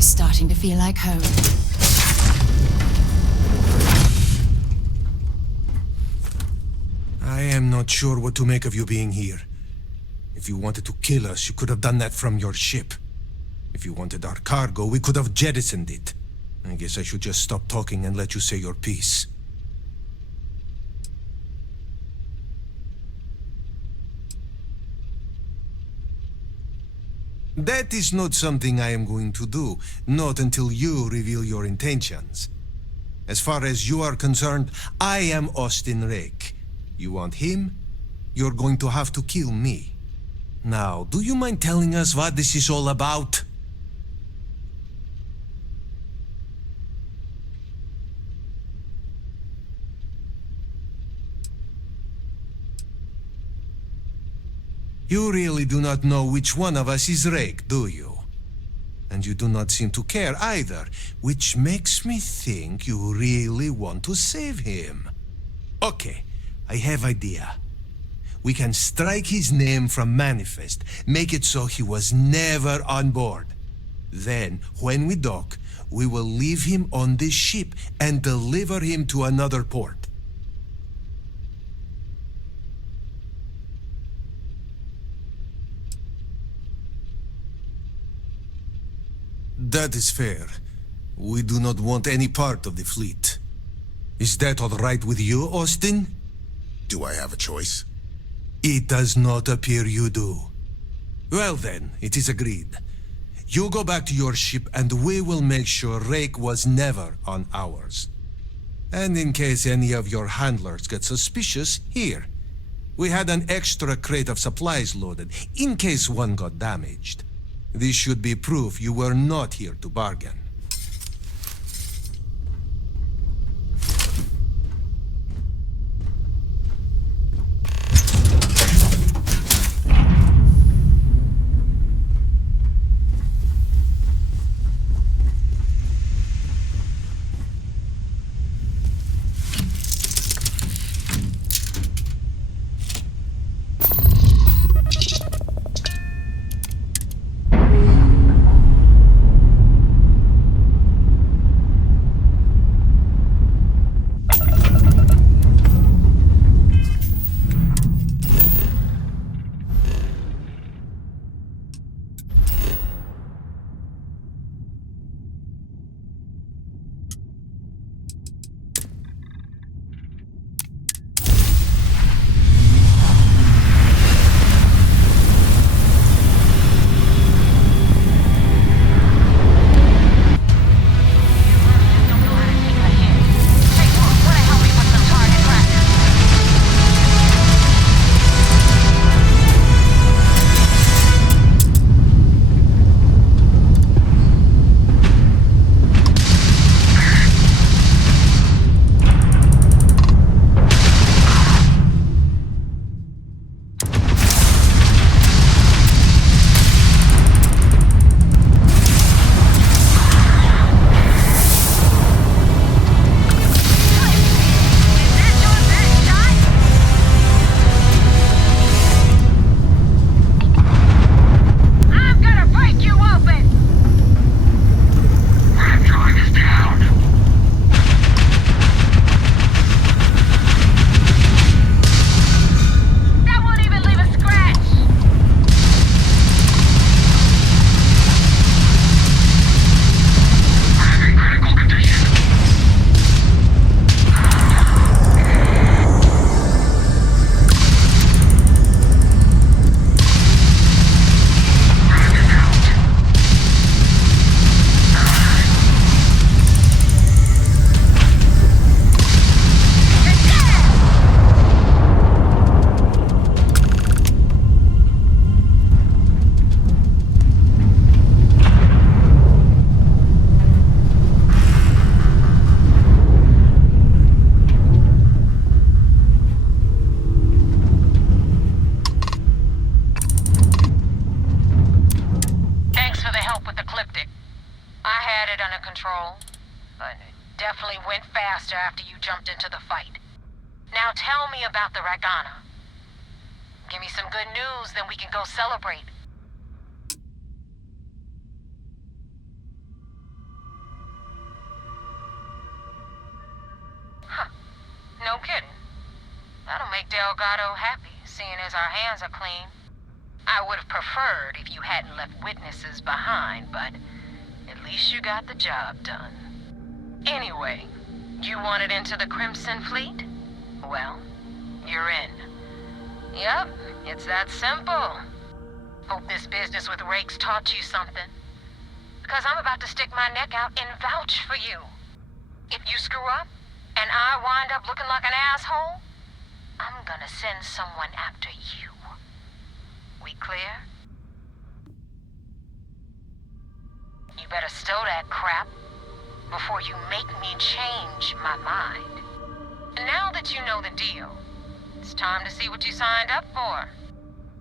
Starting to feel like home. I am not sure what to make of you being here. If you wanted to kill us, you could have done that from your ship. If you wanted our cargo, we could have jettisoned it. I guess I should just stop talking and let you say your piece. That is not something I am going to do, not until you reveal your intentions. As far as you are concerned, I am Austin Rake. You want him? You're going to have to kill me. Now, do you mind telling us what this is all about? You really do not know which one of us is Rake, do you? And you do not seem to care either, which makes me think you really want to save him. Okay, I have idea. We can strike his name from Manifest, make it so he was never on board. Then, when we dock, we will leave him on this ship and deliver him to another port. That is fair. We do not want any part of the fleet. Is that all right with you, Austin? Do I have a choice? It does not appear you do. Well then, it is agreed. You go back to your ship and we will make sure Rake was never on ours. And in case any of your handlers get suspicious, here. We had an extra crate of supplies loaded, in case one got damaged. This should be proof you were not here to bargain. After you jumped into the fight. Now tell me about the Ragana. Give me some good news, then we can go celebrate. Huh. No kidding. That'll make Delgado happy, seeing as our hands are clean. I would have preferred if you hadn't left witnesses behind, but at least you got the job done. Anyway, you wanted into the Crimson Fleet? Well, you're in. Yep, it's that simple. Hope this business with Rake's taught you something. Because I'm about to stick my neck out and vouch for you. If you screw up, and I wind up looking like an asshole, I'm gonna send someone after you. We clear? You better stow that crap before you make me change my mind. And now that you know the deal, it's time to see what you signed up for.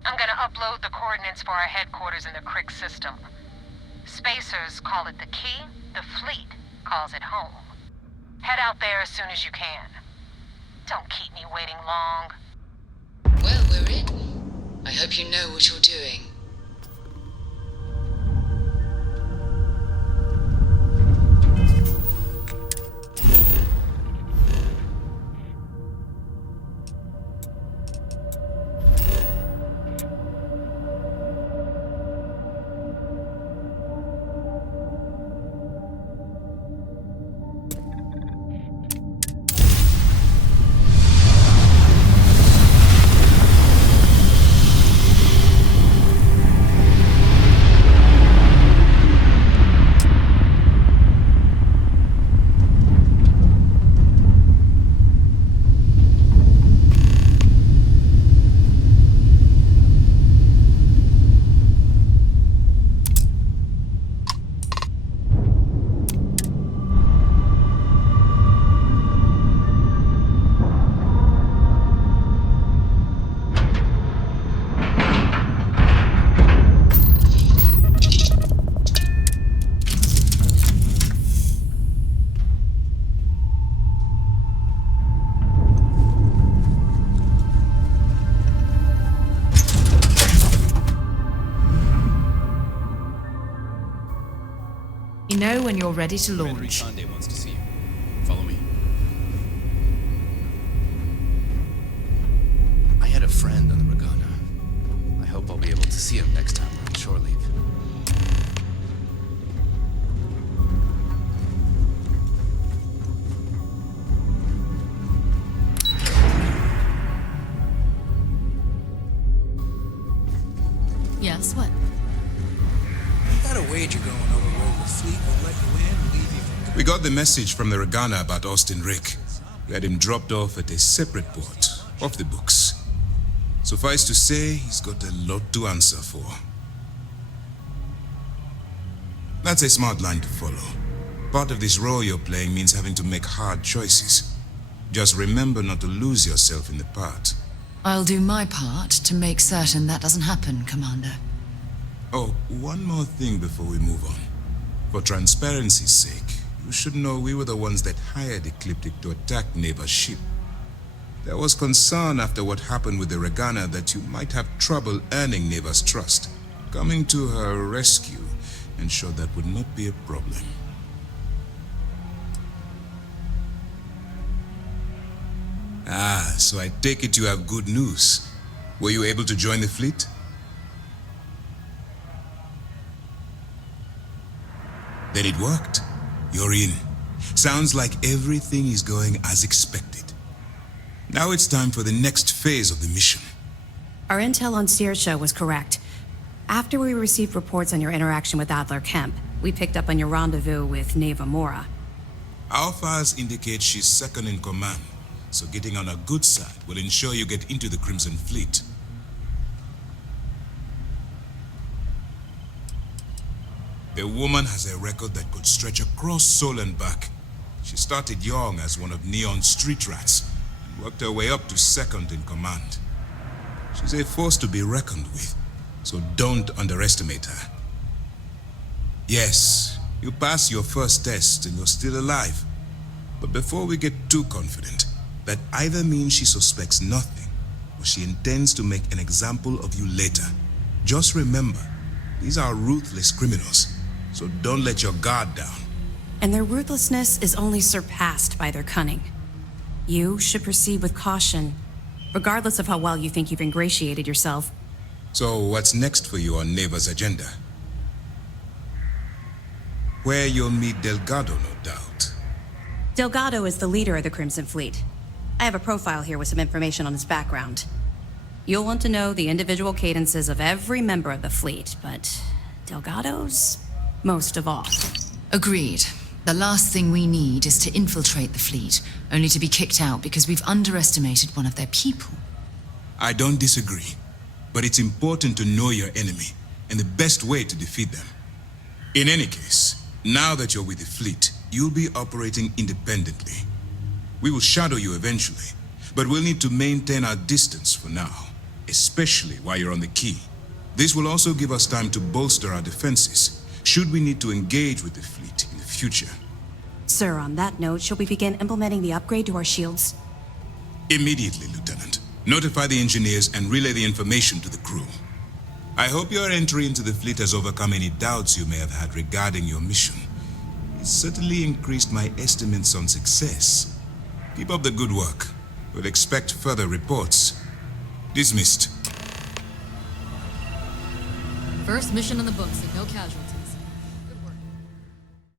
I'm gonna upload the coordinates for our headquarters in the Crick system. Spacers call it the key, the fleet calls it home. Head out there as soon as you can. Don't keep me waiting long. Well, we're in. I hope you know what you're doing. You know when you're ready to launch. Commander Ikande wants to see you. Follow me. I had a friend on the Regana. I hope I'll be able to see him next time we're on shore leave. Yes, what? I got a wager going over where the fleet would let you in and leave you for We got the message from the Regana about Austin Rick. We had him dropped off at a separate port, off the books. Suffice to say, he's got a lot to answer for. That's a smart line to follow. Part of this role you're playing means having to make hard choices. Just remember not to lose yourself in the part. I'll do my part to make certain that doesn't happen, Commander. Oh, one more thing before we move on. For transparency's sake, you should know we were the ones that hired Ecliptic to attack Neva's ship. There was concern after what happened with the Regana that you might have trouble earning Neva's trust. Coming to her rescue ensured that would not be a problem. Ah, so I take it you have good news. Were you able to join the fleet? Then it worked. You're in. Sounds like everything is going as expected. Now it's time for the next phase of the mission. Our intel on Searsha was correct. After we received reports on your interaction with Adler Kemp, we picked up on your rendezvous with Neva Mora. Our files indicate she's second in command, so getting on her good side will ensure you get into the Crimson Fleet. The woman has a record that could stretch across Sol and back. She started young as one of Neon's street rats and worked her way up to second in command. She's a force to be reckoned with, so don't underestimate her. Yes, you passed your first test and you're still alive. But before we get too confident, that either means she suspects nothing or she intends to make an example of you later. Just remember, these are ruthless criminals, so don't let your guard down. And their ruthlessness is only surpassed by their cunning. You should proceed with caution, regardless of how well you think you've ingratiated yourself. So what's next for you on Neva's agenda? Where you'll meet Delgado, no doubt. Delgado is the leader of the Crimson Fleet. I have a profile here with some information on his background. You'll want to know the individual cadences of every member of the fleet, but Delgado's most of all. Agreed. The last thing we need is to infiltrate the fleet, only to be kicked out because we've underestimated one of their people. I don't disagree, but it's important to know your enemy and the best way to defeat them. In any case, now that you're with the fleet, you'll be operating independently. We will shadow you eventually, but we'll need to maintain our distance for now, especially while you're on the key. This will also give us time to bolster our defenses, should we need to engage with the fleet in the future. Sir, on that note, shall we begin implementing the upgrade to our shields? Immediately, Lieutenant. Notify the engineers and relay the information to the crew. I hope your entry into the fleet has overcome any doubts you may have had regarding your mission. It's certainly increased my estimates on success. Keep up the good work. We'll expect further reports. Dismissed. First mission in the books and no casualties.